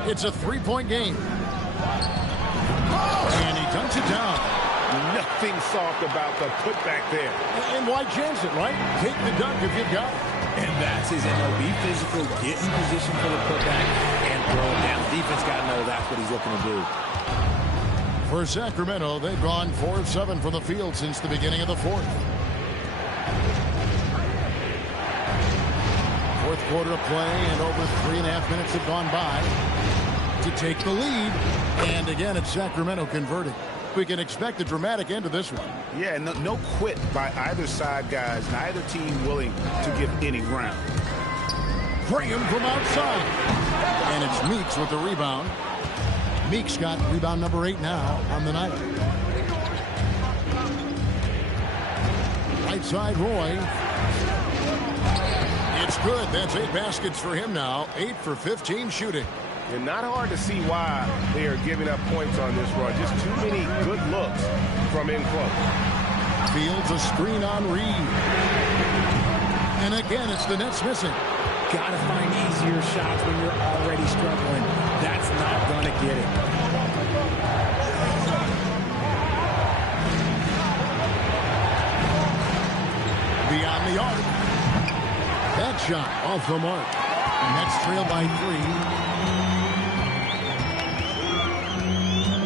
It's a 3-point game. And he dunks it down. Nothing soft about the putback there. And why chance it, right? Take the dunk if you've got it. And that's his MO. Be physical, get in position for the putback, and throw it down. Defense got to know that's what he's looking to do. For Sacramento, they've gone 4 of 7 from the field since the beginning of the fourth. Fourth quarter of play, and over 3.5 minutes have gone by to take the lead. And again, it's Sacramento converting. We can expect a dramatic end to this one. Yeah, no quit by either side, guys. Neither team willing to give any ground. Graham from outside. And it's Meeks with the rebound. Meeks got rebound number 8 now on the night. Right side, Roy. It's good. That's 8 baskets for him now. 8 for 15 shooting. And not hard to see why they are giving up points on this run. Just too many good looks from in close. Fields a screen on Reed. And again, it's the Nets missing. Got to find easier shots when you're already struggling. That's not going to get it. Beyond the arc. That shot off the mark. Nets trail by 3.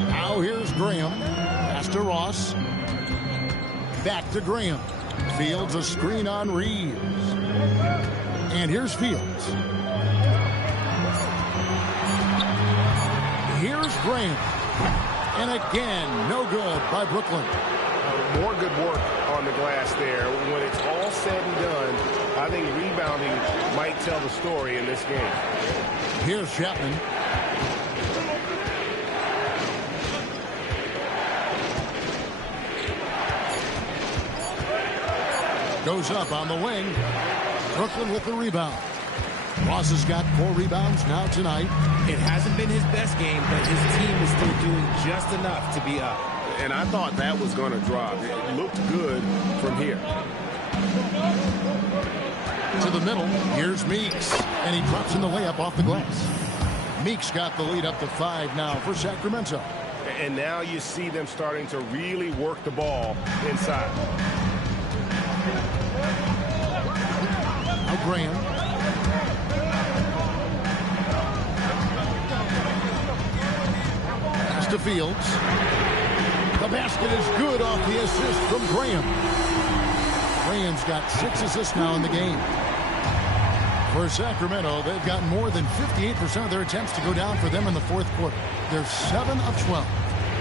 Now here's Graham. Pass to Ross. Back to Graham. Fields a screen on Reeves. And here's Fields. Here's Graham. And again, no good by Brooklyn. More good work on the glass there. When it's all said and done, I think rebounding might tell the story in this game. Here's Chapman. Goes up on the wing. Brooklyn with the rebound. Ross has got 4 rebounds now tonight. It hasn't been his best game, but his team is still doing just enough to be up. And I thought that was going to drop. It looked good from here. To the middle. Here's Meeks. And he drops in the layup off the glass. Meeks got the lead up to 5 now for Sacramento. And now you see them starting to really work the ball inside. Now Graham. Pass to Fields. The basket is good off the assist from Graham. Graham's got 6 assists now in the game. For Sacramento, they've got more than 58% of their attempts to go down for them in the fourth quarter. They're 7 of 12.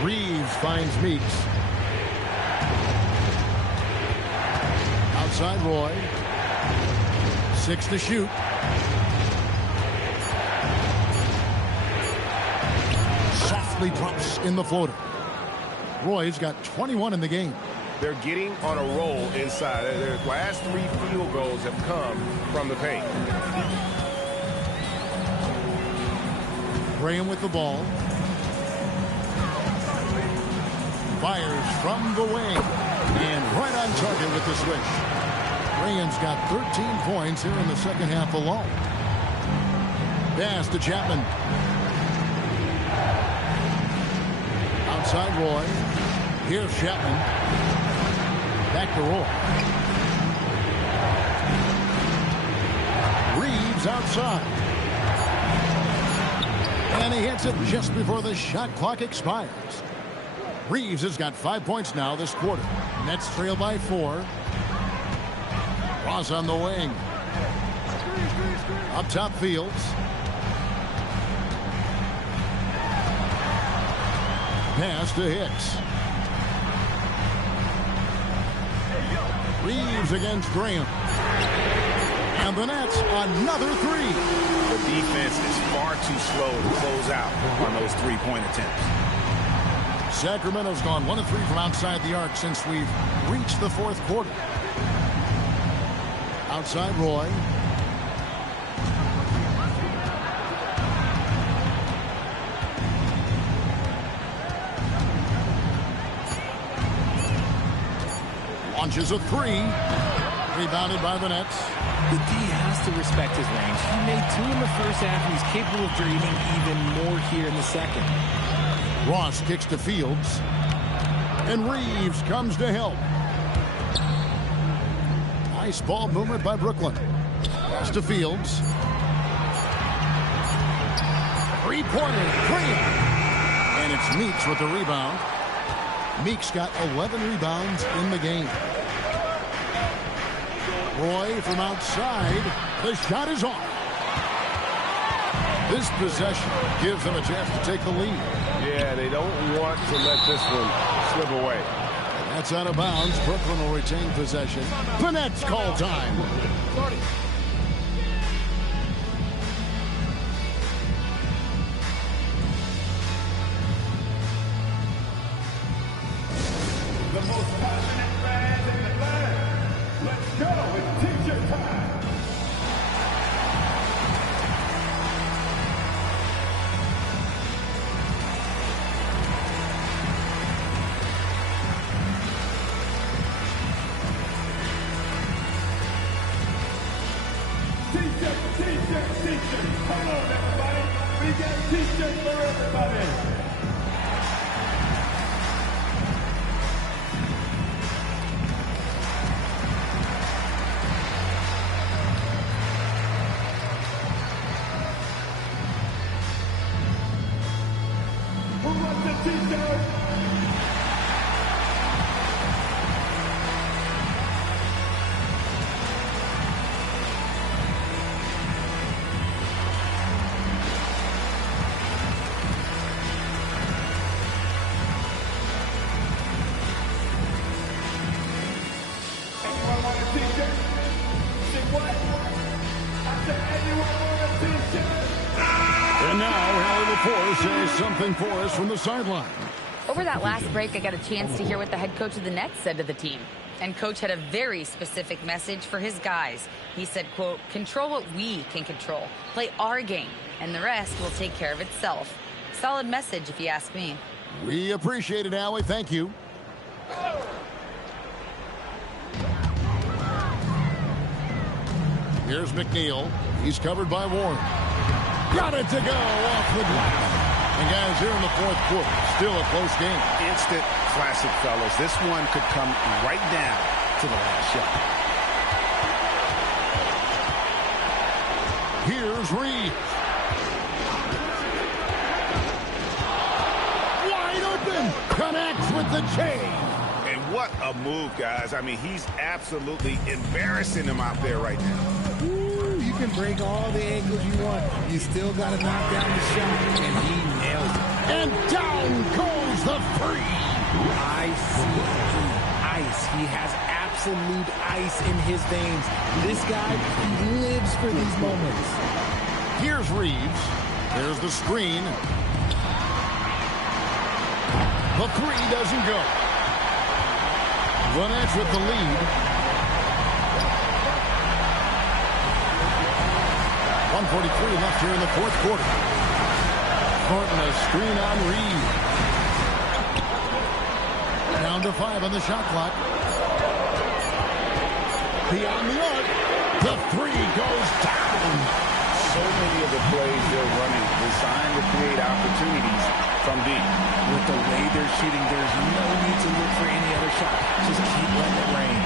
Reeves finds Meeks. Outside Roy. 6 to shoot. Softly drops in the floater. Roy's got 21 in the game. They're getting on a roll inside. Their last 3 field goals have come from the paint. Graham with the ball. Fires from the wing. And right on target with the switch. Graham's got 13 points here in the second half alone. Pass to Chapman. Outside Roy. Here's Chapman. Back to Roy. Reeves outside. And he hits it just before the shot clock expires. Reeves has got 5 points now this quarter. Nets trail by 4. Ross on the wing. Up top Fields. Pass to Hicks. Reeves against Graham. And the Nets another 3. The defense is far too slow to close out on those three-point attempts. Sacramento's gone 1 of 3 from outside the arc since we've reached the fourth quarter. Outside Roy. Launches a 3. Rebounded by the Nets. The D has to respect his range. He made 2 in the first half, and he's capable of draining even more here in the second. Ross kicks to Fields. And Reeves comes to help. Nice ball movement by Brooklyn. Pass to Fields. 3-pointer. Graham. And it's Meeks with the rebound. Meeks got 11 rebounds in the game. Roy from outside. The shot is off. This possession gives them a chance to take the lead. Yeah, they don't want to let this one slip away. That's out of bounds. Brooklyn will retain possession. The Nets call time. The most passionate fans in the land. Let's go. It's t-shirt time. T-shirt. Come on, everybody. We got t-shirts for everybody. Who wants a t-shirt? Anyone want a t-shirt? Say what? I said anyone want a t-shirt? And now, Hallie LaForce says something for us from the sideline. Over that last break, I got a chance to hear what the head coach of the Nets said to the team. And coach had a very specific message for his guys. He said, quote, control what we can control. Play our game, and the rest will take care of itself. Solid message, if you ask me. We appreciate it, Hallie. Thank you. Here's McNeil. He's covered by Warren. Got it to go off the glass. And guys, here in the fourth quarter, still a close game. Instant classic, fellas. This one could come right down to the last shot. Here's Reeves. Wide open. Connects with the chain. And what a move, guys. I mean, he's absolutely embarrassing him out there right now. You can break all the angles you want. You still got to knock down the shot, and he nails it. And down goes the free. Ice. He has absolute ice in his veins. This guy, he lives for these moments. Here's Reeves. There's the screen. The 3 doesn't go. The Nets with the lead. 1:43 left here in the fourth quarter. Thornton a screen on Reeves. Down to 5 on the shot clock. beyond the arc. The three goes down. So many of the plays they're running designed to create opportunities from deep. With the way they're shooting, there's no need to look for any other shot. Just keep letting it rain.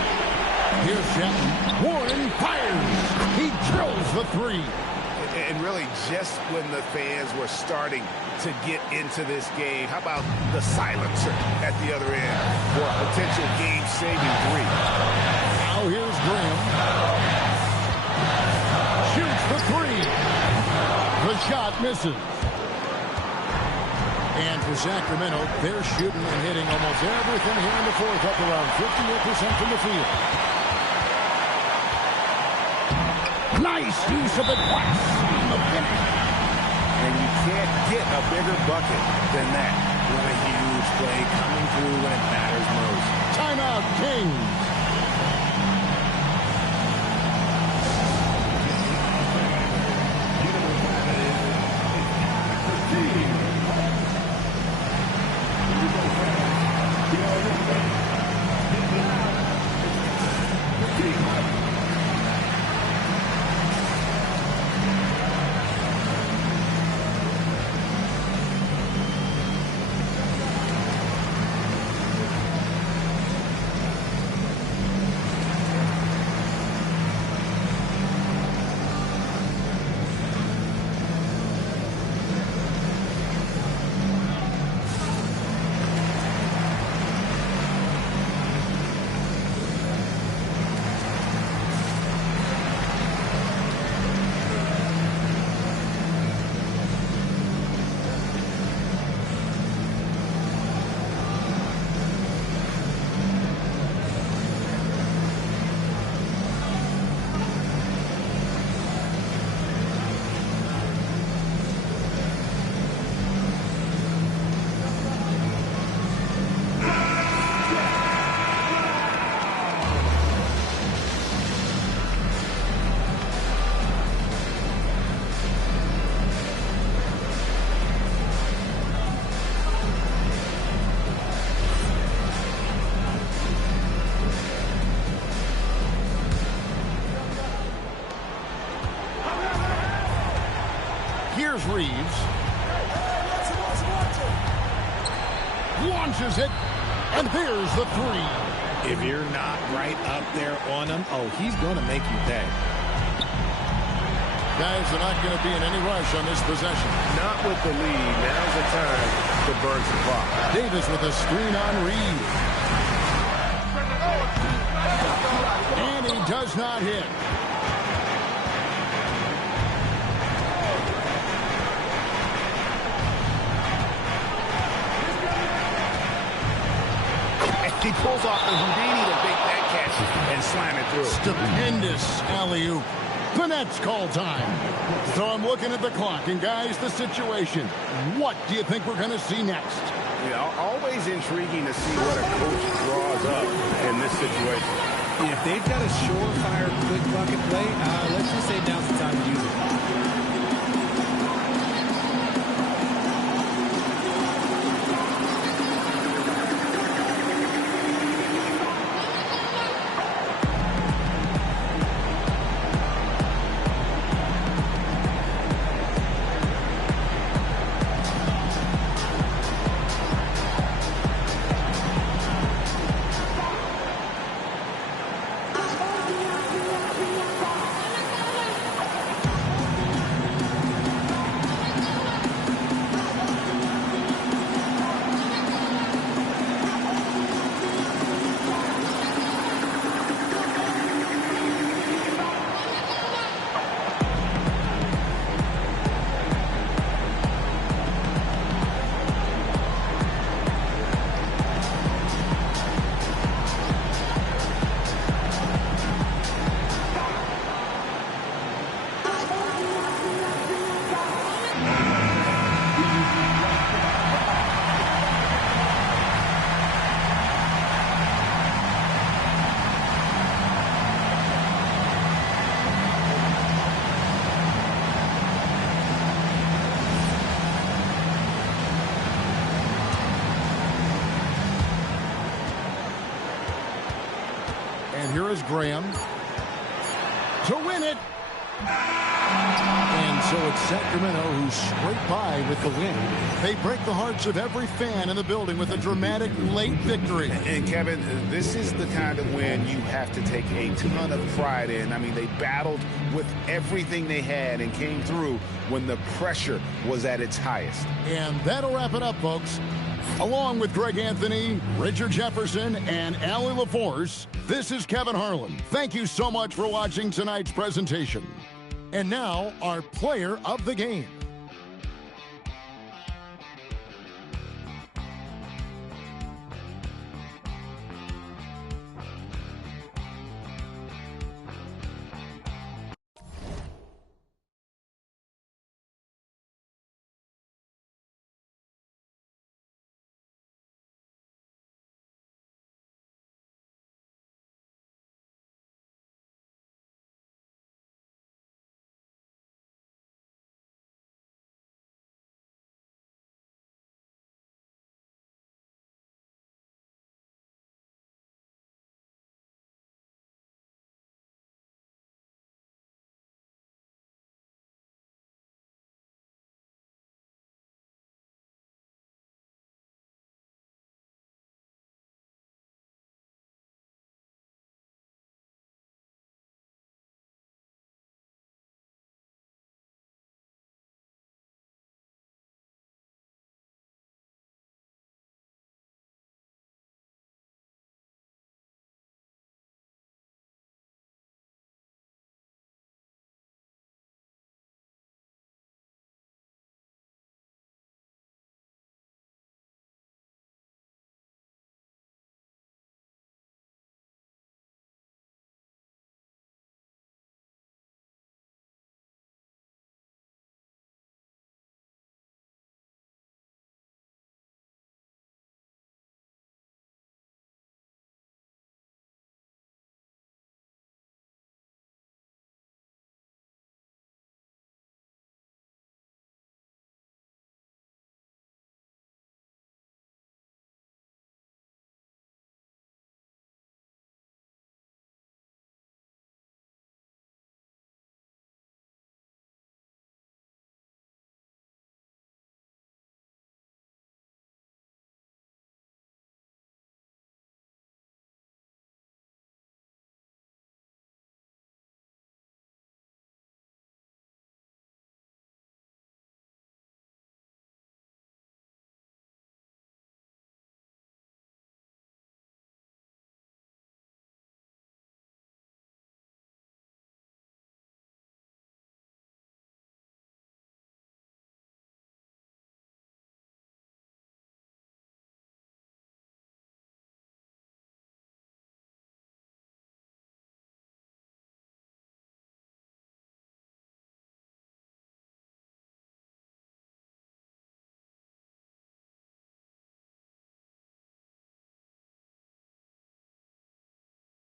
Here's Shelton. Warren fires. He drills the three. And really, just when the fans were starting to get into this game, how about the silencer at the other end for a potential game-saving three? Now here's Graham. Shoots the three. The shot misses. And for Sacramento, they're shooting and hitting almost everything here in the fourth, up around 58% from the field. Nice use of the glass on the finish. And you can't get a bigger bucket than that. What a huge play coming through when it matters most. Timeout, Kings. Here's Reeves. Launches it. And here's the three. If you're not right up there on him, oh, he's going to make you pay. Guys are not going to be in any rush on this possession. Not with the lead. Now's the time to burn some clock. Davis with a screen on Reeves. And he does not hit. He pulls off the Houdini to make that catch and slam it through. Stupendous alley-oop. The Nets call time. So I'm looking at the clock, and guys, the situation. What do you think we're going to see next? Yeah, always intriguing to see what a coach draws up in this situation. If they've got a surefire quick bucket play, let's just say now's the time to use it. And here is Graham. to win it. And so it's Sacramento who scrape by with the win. They break the hearts of every fan in the building with a dramatic late victory. And Kevin, this is the kind of win you have to take a ton of pride in. I mean, they battled with everything they had and came through when the pressure was at its highest. And that'll wrap it up, folks. Along with Greg Anthony, Richard Jefferson, and Allie LaForce, this is Kevin Harlan. Thank you so much for watching tonight's presentation. And now, our player of the game.